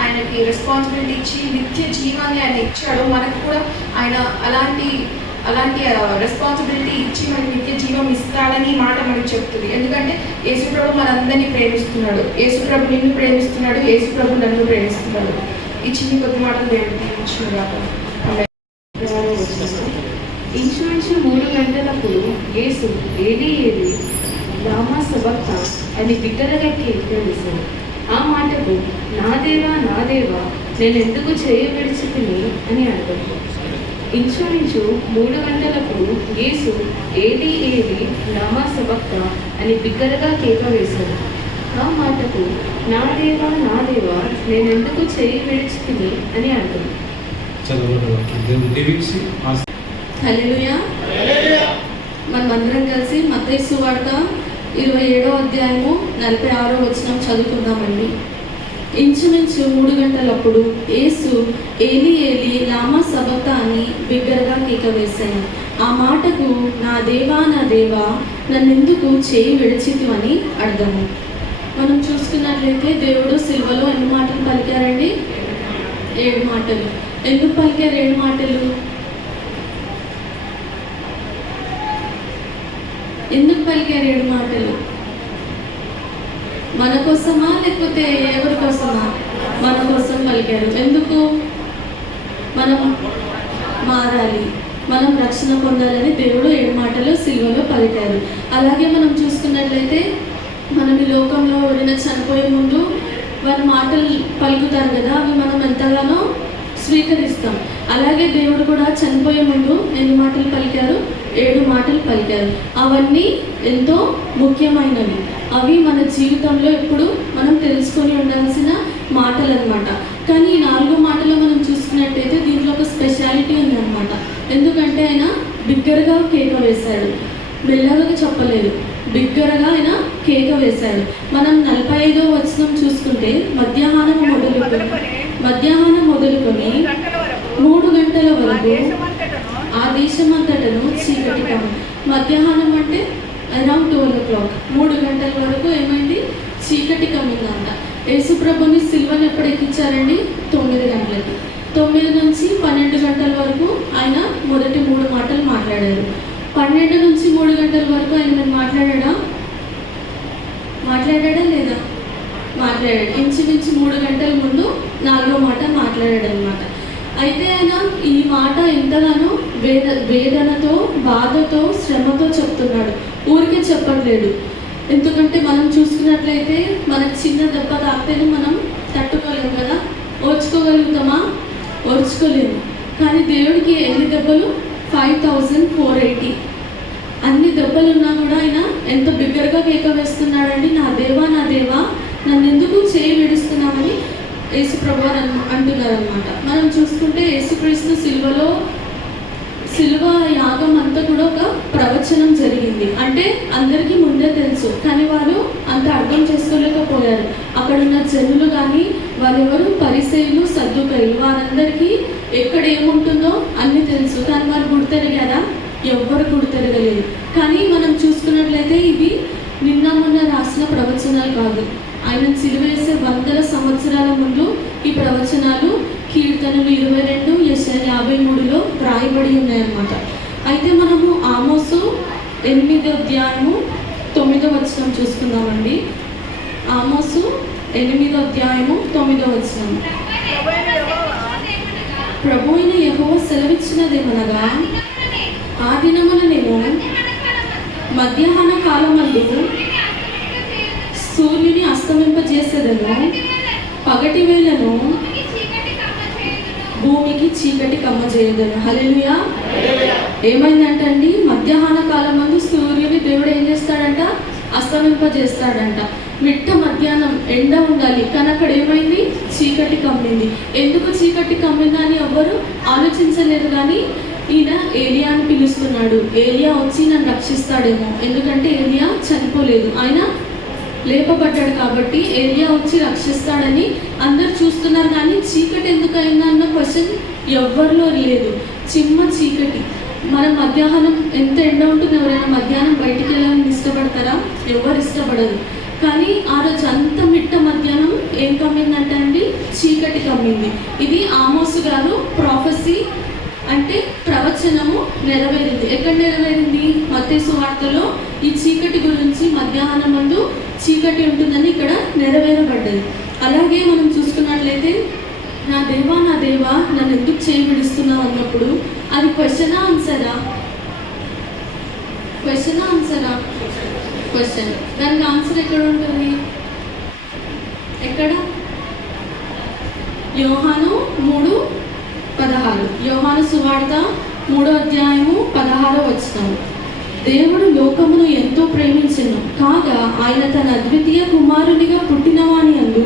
ఆయనకి రెస్పాన్సిబిలిటీ ఇచ్చి నిత్య జీవాన్ని ఆయన ఇచ్చాడో, మనకు కూడా ఆయన అలాంటి రెస్పాన్సిబిలిటీ ఇచ్చి మనకి నిత్య జీవం ఇస్తాడని ఈ మాట మనకు చెప్తుంది. ఎందుకంటే యేసుప్రభు మనందరినీ ప్రేమిస్తున్నాడు, యేసుప్రభు నిన్ను ప్రేమిస్తున్నాడు, యేసుప్రభు నన్ను ప్రేమిస్తున్నాడు. ఈ చిన్ని కొద్ది మాటలు దేవుడు దీవించుగాక. ఇంచుమించు 3 గంటలప్పుడు యేసు ఏది లామా సబక్త అని బిగ్గరగా కేకవేశాడు. ఆ మాటకు నా దేవా నా దేవా నేను ఎందుకు చేయి విడిచితిని అని అర్థం. ఇంచుమించు 3 గంటలప్పుడు యేసు ఏది లామా సబక్త అని బిగ్గరగా కేకవేశాడు. ఆ మాటకు నా దేవా నా దేవా నేను ఎందుకు చేయి విడిచితిని అని అర్థం. హల్లెలూయా. మనమందరం కలిసి మత్తయి సువార్త 27వ అధ్యాయము 46వ వచనం చదువుకుందామండి. ఇంచుమించు 3 గంటలప్పుడు యేసు ఏలి లామా సబక్త అని బిగ్గరగా కేక వేశాను. ఆ మాటకు నా దేవా నన్నెందుకు చేయి విడిచితు అని అర్థము. మనం చూసుకున్నట్లయితే దేవుడు సిలువలో ఎన్ని మాటలు పలికారండి? 7 మాటలు. ఎందుకు పలికారు 7 మాటలు? ఎందుకు పలికారు 7 మాటలు? మన కోసమా లేకపోతే ఎవరి కోసమా? మన కోసం పలికారు. ఎందుకు? మనం మారాలి, మనం రక్షణ పొందాలని దేవుడు 7 మాటలు సిలువలో పలికారు. అలాగే మనం చూసుకున్నట్లయితే మనం ఈ లోకంలో ఎవరైనా చనిపోయే ముందు వారి మాటలు పలుకుతారు కదా, అవి మనం ఎంతగానో స్వీకరిస్తాం. అలాగే దేవుడు కూడా చనిపోయే ముందు ఎన్ని మాటలు పలికారు? 7 మాటలు పలికారు. అవన్నీ ఎంతో ముఖ్యమైనవి. అవి మన జీవితంలో ఎప్పుడు మనం తెలుసుకొని ఉండాల్సిన మాటలు అన్నమాట. కానీ ఈ 4 మాటలు మనం చూసుకున్నట్టయితే దీంట్లో ఒక స్పెషాలిటీ ఉందన్నమాట. ఎందుకంటే ఆయన బిగ్గరగా కేక వేశాడు, మెల్లగా చెప్పలేదు, బిగ్గరగా ఆయన కేక వేశాడు. మనం 45వ వచనం చూసుకుంటే మధ్యాహ్నం మొదలుకొని 3 గంటల వరకు ఆ దేశమంతటను చీకటి కమ్మి. మధ్యాహ్నం అంటే అరౌండ్ 12 o'clock, 3 గంటల వరకు ఏమైంది? చీకటి కమ్మిందంట. యేసుప్రభుని సిలువను ఎప్పుడు ఎక్కించారండి? 9 గంటలకి. 9 నుంచి 12 గంటల వరకు ఆయన మొదటి 3 మాటలు మాట్లాడారు. 12 నుంచి 3 గంటల వరకు ఆయన మాట్లాడాడా లేదా? మాట్లాడాడు. ఇంచుమించు 3 గంటల ముందు 4వ మాట మాట్లాడాడు అనమాట. అయితే ఆయన ఈ మాట ఎంతగానో వేదనతో, బాధతో, శ్రమతో చెప్తున్నాడు, ఊరికే చెప్పట్లేడు. ఎందుకంటే మనం చూసుకున్నట్లయితే మనకు చిన్న దెబ్బ తాకితేనే మనం తట్టుకోలేము కదా. ఓర్చుకోగలుగుతామా? ఓర్చుకోలేము. కానీ దేవుడికి ఎన్ని దెబ్బలు? 5480. అన్ని దెబ్బలు ఉన్నా కూడా ఆయన ఎంత బిగ్గరగా కేక వేస్తున్నాడండి, నా దేవా నన్ను ఎందుకు చేయి విడుస్తున్నామని యేసుప్రభు అంటున్నారు అనమాట. మనం చూసుకుంటే యేసుక్రీస్తు సిలువ యాగం అంతా కూడా ఒక ప్రవచనం జరిగింది. అంటే అందరికీ ముందే తెలుసు, కానీ వారు అంత అర్థం చేసుకోలేకపోయారు. అక్కడ ఉన్న జనులు కానీ వాళ్ళెవరు? పరిసయ్యులు, సద్దుకయ్యులు. వారందరికీ ఎక్కడ ఏముంటుందో అన్నీ తెలుసు, కానీ వారు గుర్తెరగారా? ఎవ్వరు గుర్తెరగలేదు. కానీ మనం చూసుకున్నట్లయితే ఇవి నిన్న మొన్న రాసిన ప్రవచనాలు కాదు. ఆయన సిలువేసే 100 సంవత్సరాల ముందు ఈ ప్రవచనాలు కీర్తనలు 22, యెషయా 53లో రాయబడి ఉన్నాయన్నమాట. అయితే మనము ఆమోసు 8వ అధ్యాయము 9వ వచనం చూసుకుందామండి. ఆమోసు 8వ అధ్యాయము 9వ వచనం. ప్రభువైన యెహోవా సెలవిచ్చినదేమనగా, ఆ దినమున నేను మధ్యాహ్న కాలమందు సూర్యుని అస్తమింపజేసేదను, పగటి వేళను భూమికి చీకటి కమ్మజేయదను. హల్లెలూయా. ఏమైందంటండి? మధ్యాహ్న కాలం ముందు సూర్యుని దేవుడు ఏం చేస్తాడంట? అస్తమింపజేస్తాడంట. మిట్ట మధ్యాహ్నం ఎండ ఉండాలి, కానీ అక్కడ ఏమైంది? చీకటి కమ్మింది. ఎందుకు చీకటి కమ్మిందని ఎవ్వరు ఆలోచించలేదు, కానీ ఈయన ఏలియాని పిలుస్తున్నాడు. ఏలియా వచ్చి నన్ను రక్షిస్తాడేమో, ఎందుకంటే ఏలియా చనిపోలేదు, ఆయన లేపబడ్డాడు కాబట్టి ఏలియా వచ్చి రక్షిస్తాడని అందరు చూస్తున్నారు. కానీ చీకటి ఎందుకు అయిందన్న క్వశ్చన్ ఎవ్వరిలో లేదు. చిమ్మ చీకటి. మనం మధ్యాహ్నం ఎంత ఎండ ఉంటుంది, ఎవరైనా మధ్యాహ్నం బయటికి వెళ్ళాలని ఇష్టపడతారా? ఎవరు ఇష్టపడరు. కానీ ఆ రోజు అంత మిట్ట మధ్యాహ్నం ఏం కమ్మిందంటే అండి, చీకటి కమ్మింది. ఇది ఆమోసు గారు ప్రాఫెసీ అంటే ప్రవచనము నెరవేరింది. ఎక్కడ నెరవేరింది? మత్తయి సువార్తలో ఈ చీకటి గురించి మధ్యాహ్నం ముందు చీకటి ఉంటుందని ఇక్కడ నెరవేరబడ్డది. అలాగే మనం చూసుకున్నట్లయితే నా దేవా నన్ను ఎందుకు చేయబిడుస్తున్నావు అన్నప్పుడు అది క్వశ్చనా ఆన్సరా? క్వశ్చన్. దానికి ఆన్సర్ ఎక్కడ ఉంటుంది? ఎక్కడ? యోహాను 3:16. యోహాను సువార్త 3:16. దేవుడు లోకమును ఎంతో ప్రేమించెను, కాగా ఆయన తన అద్వితీయ కుమారునిగా పుట్టినవాని యందు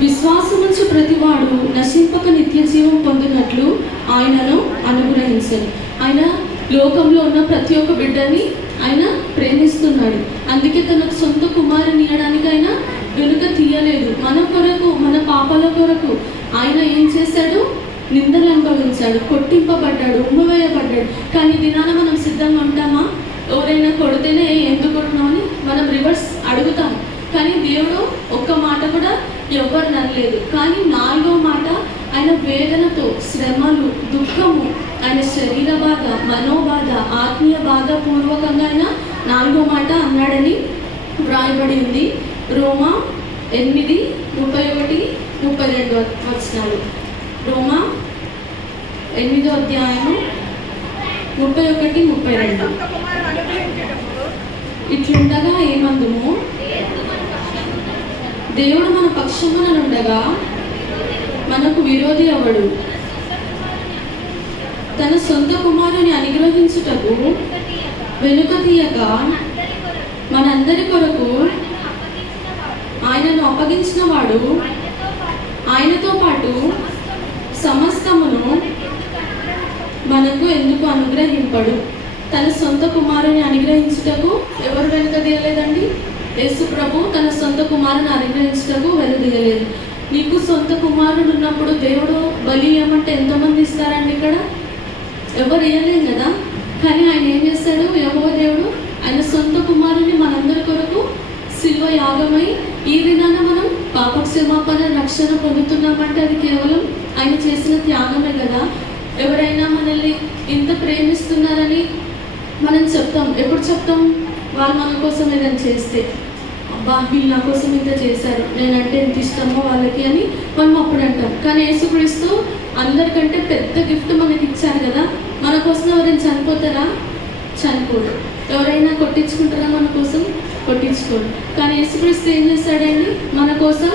విశ్వాసముంచు ప్రతివాడు నశింపక నిత్య జీవం పొందినట్లు ఆయనను అనుగ్రహించెను. ఆయన లోకంలో ఉన్న ప్రతి ఒక్క బిడ్డని ఆయన ప్రేమిస్తున్నాడు. అందుకే తన సొంత కుమారుని ఇవ్వడానికి ఆయన వెనుక తీయలేదు. మన కొరకు, మన పాపాల కొరకు ఆయన ఏం చేశాడు? నిందలు అనుభవించాడు, కొట్టింపబడ్డాడు, ఉమ్మవేయబడ్డాడు. కానీ దినాన మనం సిద్ధంగా ఉంటామా? ఎవరైనా కొడితేనే ఎందుకు కొట్టినావు అని మనం రివర్స్ అడుగుతాం. కానీ దేవుడు ఒక్క మాట కూడా ఎవరు ననలేదు. కానీ 4వ మాట, ఆయన వేదనతో, శ్రమలు, దుఃఖము, ఆయన శరీర బాధ, మనోబాధ, ఆత్మీయ బాధ పూర్వకంగా ఆయన 4వ మాట అన్నాడని వ్రాయబడి ఉంది. రోమా 8:31-32. రోమా 8:31-32. ఇట్లుండగా ఏమందుము, దేవుడు మన పక్షముననుండగా మనకు విరోధి అవడు. తన సొంత కుమారుని అనుగ్రహించుటకు వెనుక తీయక మనందరి కొరకు ఆయనను అప్పగించిన వాడు ఆయనతో పాటు సమస్తమును మనకు ఎందుకు అనుగ్రహింపడు? తన సొంత కుమారుని అనుగ్రహించుటకు ఎవరు వెనుక తీయలేదండి? యేసు ప్రభు తన సొంత కుమారుని అనుగ్రహించుటకు వెనుదీయలేదు. నీకు సొంత కుమారుడు ఉన్నప్పుడు దేవుడు బలి ఇవ్వమంటే ఎంతమంది ఇస్తారండి? ఇక్కడ ఎవరు ఇవ్వలేం కదా. కానీ ఆయన ఏం చేస్తాడు? యెహోవా దేవుడు ఆయన సొంత కుమారుని మనందరి కొరకు శిలువ యాగమై ఈ దినాన మనం పాప క్షమాపణ రక్షణ పొందుతున్నామంటే అది కేవలం ఆయన చేసిన త్యాగమే కదా. ఎవరైనా మనల్ని ఇంత ప్రేమిస్తున్నారని మనం చెప్తాం. ఎప్పుడు చెప్తాం? వాళ్ళు మన కోసం ఏదైనా చేస్తే, అబ్బా వీళ్ళు నా కోసం ఇంత చేశారు, నేనంటే ఎంత ఇష్టమో వాళ్ళకి అని మనం అప్పుడు అంటాం. కానీ యేసుక్రీస్తు అందరికంటే పెద్ద గిఫ్ట్ మనకి ఇచ్చారు కదా. మన కోసం ఎవరైనా చనిపోతారా? చనిపోరు. ఎవరైనా కొట్టించుకుంటారా? మన కోసం కొట్టించుకోరు. కానీ యేసుక్రీస్తు ఏం చేశాడండి? మన కోసం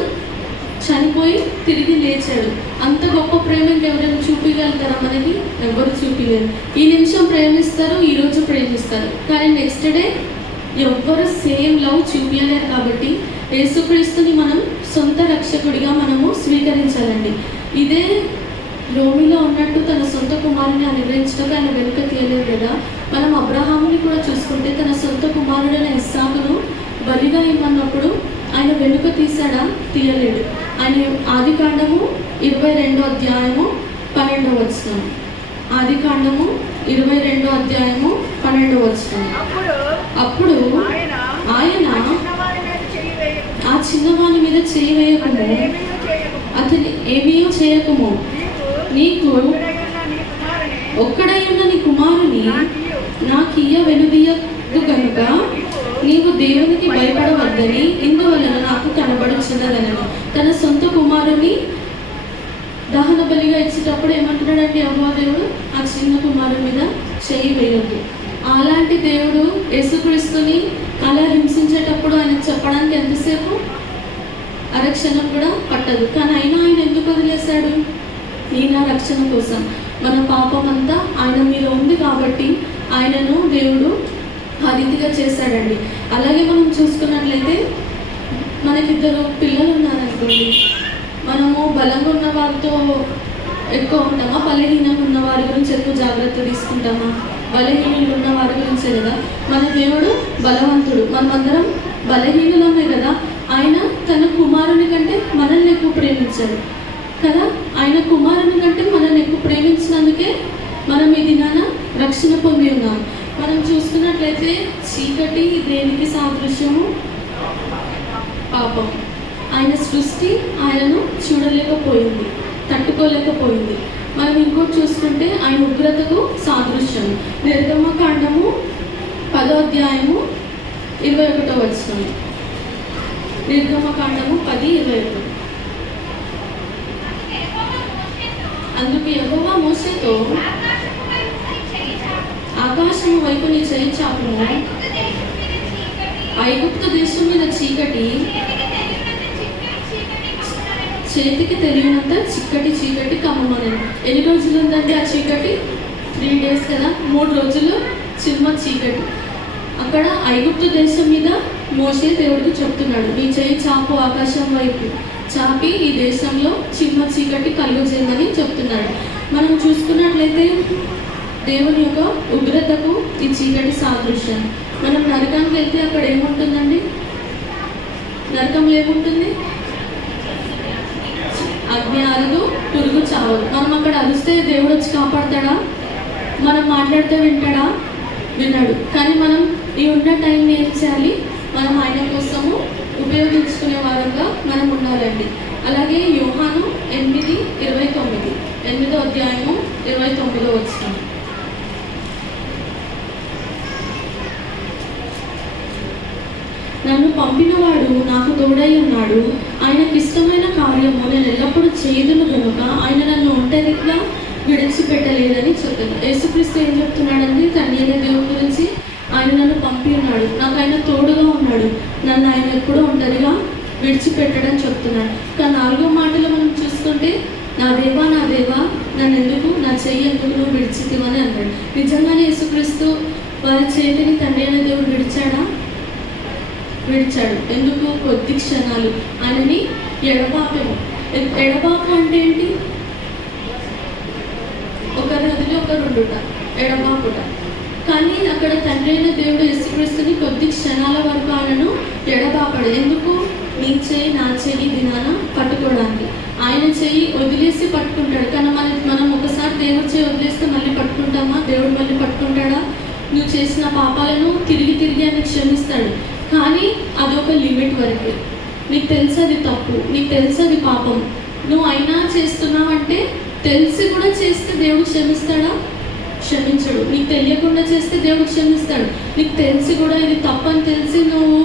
చనిపోయి తిరిగి లేచాడు. అంత గొప్ప ప్రేమ ఎవరైనా చూపించగలుగుతారా? మనకి ఎవరు చూపించలేరు. ఈ నిమిషం ప్రేమిస్తారు, ఈరోజు ప్రేమిస్తారు, కానీ నెక్స్ట్ డే ఎవ్వరు సేమ్ లవ్ చూపించలేరు. కాబట్టి యేసుక్రీస్తుని మనం సొంత రక్షకుడిగా మనము స్వీకరించాలండి. ఇదే రోమిలో ఉన్నట్టు తన సొంత కుమారుని అనుగ్రహించడం ఆయన వెనుక తీయలేదు కదా. మనం అబ్రహాముని కూడా చూసుకుంటే తన సొంత కుమారుడైన ఇస్సాకును బలిగా ఇవ్వన్నప్పుడు ఆయన వెనుక తీసాడా? తీయలేడు. ఆయన ఆదికాండము 22:12. ఆదికాండము 22:12. అప్పుడు ఆయన ఆ చిన్నవాని మీద చేయి వేయకము, అతని ఏమీ చేయకము, నీకు ఒక్కడై ఉన్న నీ కుమారుని నాకు ఇయ్య వెనుదీయకు కనుక నీవు దేవునికి భయపడవద్దని ఇందువలన నాకు కనబడుచున్నదనను. తన సొంత కుమారుని దహన బలిగా ఇచ్చేటప్పుడు ఏమంటున్నాడండి యెహోవా దేవుడు? ఆ చిన్న కుమారుని మీద చేయి వేయొద్దు. అలాంటి దేవుడు యేసుక్రీస్తుని అలా హింసించేటప్పుడు ఆయన చెప్పడానికి ఎంతసేపు? అరక్షణం కూడా పట్టదు. కానీ అయినా ఆయన ఎందుకు వదిలేశాడు? నీ నా రక్షణ కోసం. మన పాపం అంతా ఆయన మీద ఉంది కాబట్టి ఆయనను దేవుడు ఆ రీతిగా చేశాడండి. అలాగే మనం చూసుకున్నట్లయితే మనకిద్దరు పిల్లలు ఉన్నారనుకోండి, మనము బలంగా ఉన్న వారితో ఎక్కువ ఉంటామా, బలహీనంగా ఉన్న వారి గురించి ఎక్కువ జాగ్రత్త తీసుకుంటామా? బలహీనులు ఉన్న వారి గురించే కదా. మన దేవుడు బలవంతుడు, మనమందరం బలహీనులమే కదా. ఆయన తన కుమారుని కంటే మనల్ని ఎక్కువ ప్రేమించాడు కదా. ఆయన కుమారుని కంటే మనల్ని ఎక్కువ ప్రేమించినందుకే మనం ఈ దినాన రక్షణ పొంది ఉన్నాం. మనం చూసుకున్నట్లయితే చీకటి దేనికి సాదృశ్యము? పాపం. ఆయన సృష్టి ఆయనను చూడలేకపోయింది, తట్టుకోలేకపోయింది. మనం ఇంకోటి చూసుకుంటే ఆయన ఉగ్రతకు సాదృశ్యం. నిర్గమకాండము 10వ అధ్యాయము 21వ వచనం. నిర్గమకాండము 10:21. అందుకు యెహోవా మోషేతో, ఆకాశము వైపు నీ చేయి చాపుము, ఐగుప్తు దేశం మీద చీకటి, చేతికి తెలియనంత చిక్కటి చీకటి కమ్మమని. ఎన్ని రోజులు ఉందండి ఆ చీకటి? 3 days కదా. 3 రోజులు చిమ్మ చీకటి. అక్కడ ఐగుప్తు దేశం మీద మోషే దేవుడికి చెప్తున్నాడు, నీ చేయి చాపు ఆకాశం వైపు చాపి ఈ దేశంలో చిమ్మ చీకటి కలుగజేయమని చెప్తున్నాడు. మనం చూసుకున్నట్లయితే దేవుని యొక్క ఉగ్రతకు ఈ చీకటి సాదృశ్యం. మనం నరకానికి వెళ్తే అక్కడ ఏముంటుందండి? నరకంలో ఏముంటుంది? అగ్ని ఆరదు, పురుగు చావదు. మనం అక్కడ అరిస్తే దేవుడు వచ్చి కాపాడతాడా? మనం మాట్లాడితే వింటాడా? విన్నాడు. కానీ మనం ఈ ఉన్న టైంని ఏం చేయాలి? మనం ఆయన కోసము ఉపయోగించుకునే వారంగా మనం ఉండాలండి. అలాగే యోహాను 8:29, 8వ అధ్యాయము 29వ వచనం. నన్ను పంపినవాడు నాకు తోడై ఉన్నాడు, ఆయనకి ఇష్టమైన కార్యము నేను ఎల్లప్పుడూ చేయుదును కనుక ఆయన నన్ను ఒంటరిగా విడిచిపెట్టలేదని చెప్తాను. యేసుక్రీస్తు ఏం చెప్తున్నాడండి తండ్రి అయిన దేవుని గురించి? ఆయన నన్ను పంపి ఉన్నాడు, నాకు ఆయన తోడుగా ఉన్నాడు, నన్ను ఆయన ఎప్పుడూ ఒంటరిగా విడిచిపెట్టడం చెప్తున్నాడు. ఇంకా 4వ మాటలో మనం చూసుకుంటే, నా దేవా నన్ను ఎందుకు, నా చెయ్యి ఎందుకు నువ్వు విడిచితివని అన్నాడు. నిజంగానే యేసుక్రీస్తు వారి చేతిని తండ్రి అయిన దేవుడు విడిచాడా? విడిచాడు. ఎందుకు? కొద్ది క్షణాలు ఆయనని ఎడబాపేమో. ఎడబాపు అంటే ఏంటి? ఒక నదిలో ఒక రెండుట, ఎడబాపుట. కానీ అక్కడ తండ్రి అయిన దేవుడు యేసుక్రీస్తుని కొద్ది క్షణాల వరకు ఆయనను ఎడబాపడు. ఎందుకు? నీ చేయి నా చెయ్యి దినాన పట్టుకోవడానికి. ఆయన చెయ్యి వదిలేసి పట్టుకుంటాడు. కానీ మనం ఒకసారి దేవుడి చేయి వదిలేస్తే మళ్ళీ పట్టుకుంటామా? దేవుడు మళ్ళీ పట్టుకుంటాడా? నువ్వు చేసిన పాపాలను తిరిగి ఆయన క్షమిస్తాడు. కానీ అదొక లిమిట్ వరకే. నీకు తెలుసు అది తప్పు, నీకు తెలుసు అది పాపం, నువ్వు అయినా చేస్తున్నావంటే తెలిసి కూడా చేస్తే దేవుడు క్షమిస్తాడా? క్షమించడు. నీకు తెలియకుండా చేస్తే దేవుడు క్షమిస్తాడు. నీకు తెలిసి కూడా ఇది తప్పని తెలిసి నువ్వు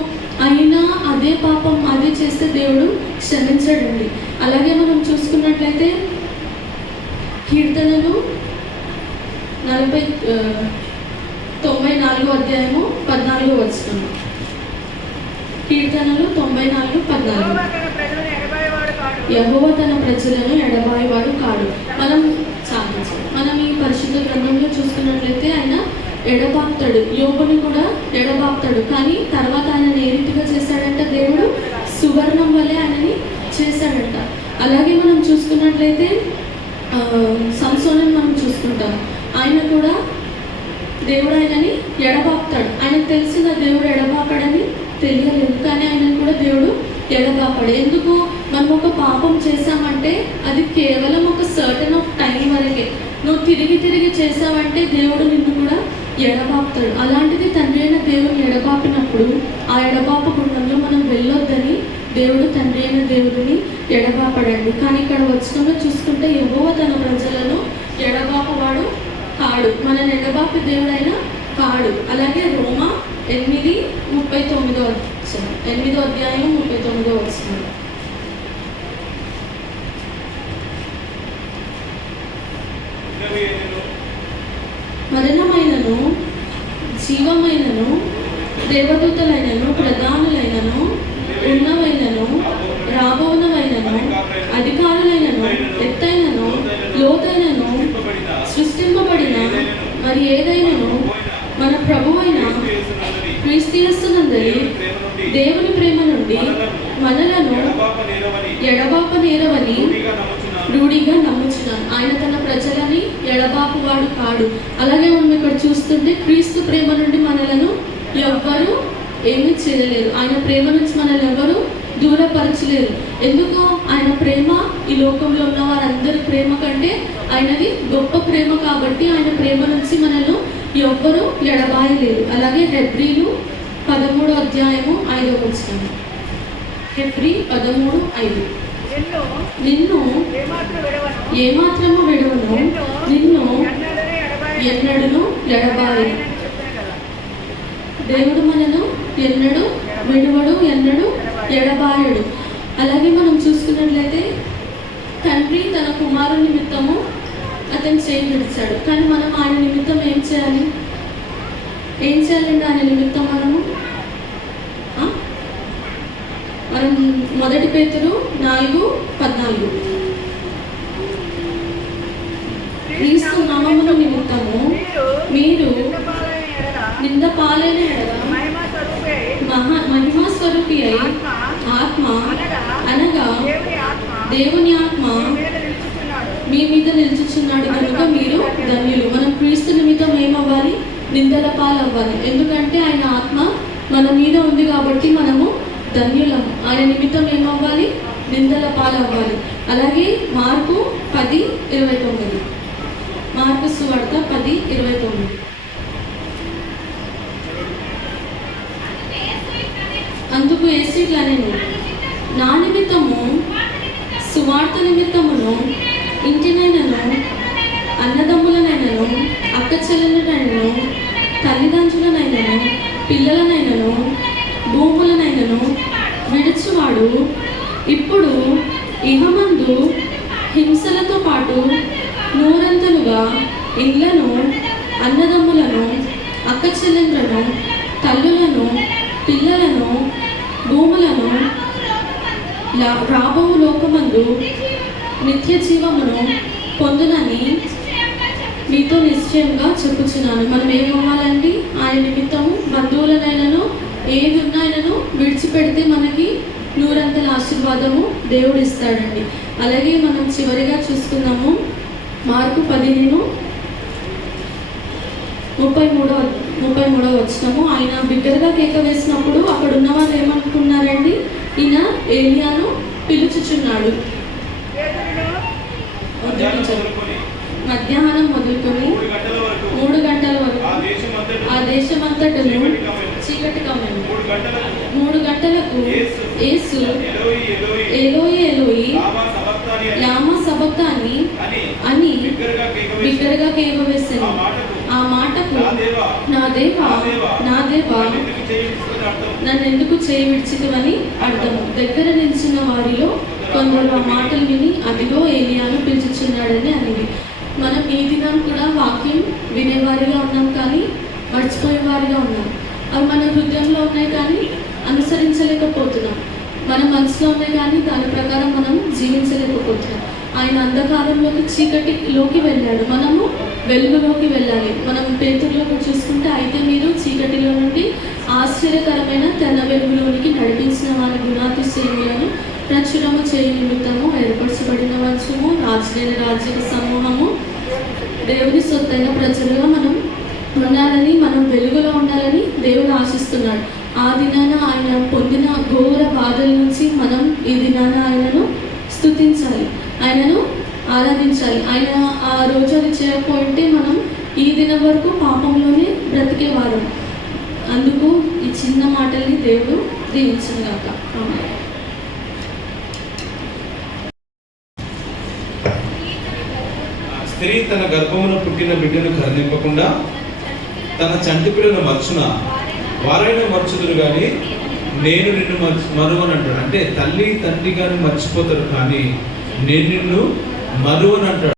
అయినా అదే పాపం అదే చేస్తే దేవుడు క్షమించడండి. అలాగే మనం చూసుకున్నట్లయితే కీర్తనలు 94వ అధ్యాయము 14వ వచనం. కీర్తనలు 94:14. యెహోవా తన ప్రజలను ఎడబాయివాడు కాడు. మనం ఈ పరిశుద్ధ గ్రంథంలో చూసుకున్నట్లయితే ఆయన ఎడబాపుతాడు, యోబుని కూడా ఎడబాపుతాడు. కానీ తర్వాత ఆయన ఏ రీతిగా చేశాడంట? దేవుడు సువర్ణం వల్లే ఆయనని చేశాడంట. అలాగే మనం చూసుకున్నట్లయితే సంసోనుని మనం చూసుకుంటాం. ఆయన కూడా దేవుడు ఆయనని ఎడబాపుతాడు. ఆయనకు తెలిసిన దేవుడు ఎడబాపడని తెలియలేదు, కానీ ఆయనను కూడా దేవుడు ఎడబాపడు. ఎందుకు? మనం ఒక పాపం చేసామంటే అది కేవలం ఒక సర్టన్ ఆఫ్ టైం వరకే. నువ్వు తిరిగి చేసావంటే దేవుడు నిన్ను కూడా ఎడబాపుతాడు. అలాంటిది తండ్రి అయిన దేవుని ఎడబాపినప్పుడు ఆ ఎడబాపు గుండంలో మనం వెళ్ళొద్దని దేవుడు తండ్రి అయిన దేవుడిని ఎడబాపడండి. కానీ ఇక్కడ వచనంలో చూసుకుంటే యెహోవా తన ప్రజలను ఎడబాపువాడు కాడు, మనని ఎడబాపి దేవుడైనా కాడు. అలాగే రోమా 8:39 వచనం, 8వ అధ్యాయం 39వ వచనం. మరణమైనను జీవమైనను దేవదూతలైనను ప్రధానులైనను ఉన్నవైనను రాబోనవైనను అధికారులైనను ఎత్తైనను లోతైనను సృష్టింపబడిన మరి ఏదైనాను మన ప్రభువైన నుండి మనలను ఎడబాప నేరవని రూఢిగా నమ్ముచున్నాను. ఆయన తన ప్రజలని ఎడబాపువాడు కాడు. అలాగే మనం ఇక్కడ చూస్తుంటే క్రీస్తు ప్రేమ నుండి మనలను ఎవ్వరూ ఏమీ చేయలేరు. ఆయన ప్రేమ నుంచి మనల్ని ఎవరు దూరపరచలేరు. ఎందుకు? ఆయన ప్రేమ ఈ లోకంలో ఉన్న వారందరి ప్రేమ కంటే ఆయనది గొప్ప ప్రేమ కాబట్టి ఆయన ప్రేమ నుంచి మనల్ని ఎవ్వరూ ఎడబాయలేరు. అలాగే హెబ్రీలు 13వ అధ్యాయము 5వ వచనం. హెబ్రీ 13:5. నిన్ను ఏమాత్రము విడవను, నిన్ను ఎన్నడూ ఎడబాయను. దేవుడు మనను ఎన్నడూ విడువడు, ఎన్నడూ ఎడబాయడు. అలాగే మనం చూసుకున్నట్లయితే తండ్రి తన కుమారుని నిమిత్తము అతను చేయి విడిచాడు. కానీ మనం ఆయన నిమిత్తం ఏం చేయాలి? ఏం చేయాలండి ఆయన నిమిత్తం మనము? మనం 1 పేతురు 4:14 క్రీస్తు నామమును నిమిత్తము మీరు నింద పాలైన మహిమా స్వరూపి అయి ఆత్మ అనగా దేవుని ఆత్మ మీ మీద నిలుచుచున్నాడు కనుక మీరు ధన్యులు. మనం క్రీస్తు నిమిత్తం ఏమవ్వాలి? నిందల పాలవ్వాలి. ఎందుకంటే ఆయన ఆత్మ మన మీద ఉంది కాబట్టి మనము ధన్యులము. ఆయన నిమిత్తం ఏమవ్వాలి? నిందల పాలవ్వాలి. అలాగే మార్కు 10:29. మార్కు సువార్త 10:29. అందుకు యేసు ఇట్లా నేను నా నిమిత్తము సువార్త నిమిత్తమును ఇంటినైనను అన్నదమ్ములనైనను అక్క చెల్లెలనైనను తల్లిదండ్రులనైనను పిల్లలనైనను భూములనైనను విడుచువాడు ఇప్పుడు ఇహమందు హింసలతో పాటు నూరంతలుగా ఇళ్లను, అన్నదమ్ములను, అక్క చెల్లెండ్లను, తల్లులను, పిల్లలను, భూములను రాబో లోకమందు నిత్య జీవమును పొందునని మీతో నిశ్చయంగా చెప్పుచున్నాను. మనం ఏమవ్వాలండి? ఆయన నిమిత్తము బంధువులనైనను ఏది ఉన్నాయనను విడిచిపెడితే మనకి నూరంతల ఆశీర్వాదము దేవుడు ఇస్తాడండి. అలాగే మనం చివరిగా చూసుకుందాము మార్కు 15:33 వచనము. ఆయన బిగ్గరగా కేక వేసినప్పుడు అక్కడ ఉన్న వాళ్ళు ఏమనుకున్నారండి? ఈయన ఏలియాను పిలుచుచున్నాడు. మధ్యాహ్నం మొదలుకొని 3 గంటల వరకు ఆ దేశమంతటను చీకటి కమ్మెను. 3 గంటలకు యేసు ఎలోయి ఎలోయి లామా సబక్తాని అని బిగ్గరగా కేక వేసాను. ఆ మాటకు నా దేవా నా దేవా నన్ను ఎందుకు చేయి విడిచితివని అర్థము. దగ్గర నిలిచిన వారిలో కొందరు ఆ మాటలు విని అదిగో ఏలియాను పిలుచుచున్నాడని అనేది. మనం ఈ దినం కూడా వాక్యం వినేవారిగా ఉన్నాం కానీ మర్చిపోయేవారిగా ఉన్నాం. అవి మన హృదయంలో ఉన్నాయి కానీ అనుసరించలేకపోతున్నాం. మన మనసులో ఉన్నాయి కానీ దాని ప్రకారం మనం జీవించలేకపోతున్నాం. ఆయన అంధకారంలోకి చీకటిలోకి వెళ్ళాడు, మనము వెలుగులోకి వెళ్ళాలి. మనం పేతురులోకి చూసుకుంటే అయితే మీరు చీకటిలో నుండి ఆశ్చర్యకరమైన తన వెలుగులోనికి నడిపించిన వారి గుణాతిశయములను ప్రచురము చేయ నిమిత్తము ఏర్పరచబడిన వంశము, రాజులైన రాజ్య సమూహము, దేవుని సొత్తైన ప్రజలుగా మనం ఉండాలని, మనం వెలుగులో ఉండాలని దేవుడు ఆశిస్తున్నాడు. ఆ దినాన ఆయన పొందిన ఘోర బాధల నుంచి మనం ఈ దినాన ఆయనను స్తుతించాలి, ఆయనను ఆరాధించాలి. ఆయన ఆ రోజు అది చేయకపోయింటే మనం ఈ దినం వరకు పాపంలోనే బ్రతికేవారు. అందుకు ఈ చిన్న మాటల్ని దేవుడు దీవించును గాక. స్త్రీ తన గర్భమున పుట్టిన బిడ్డను కరుణింపకుండా తన చంటి పిల్లను మర్చున వారైనా మర్చుదురు కానీ నేను నిన్ను మరువని అంటాడు. అంటే తల్లి తండ్రి కానీ మర్చిపోతారు కానీ నేను నిన్ను మరువని అంటాడు.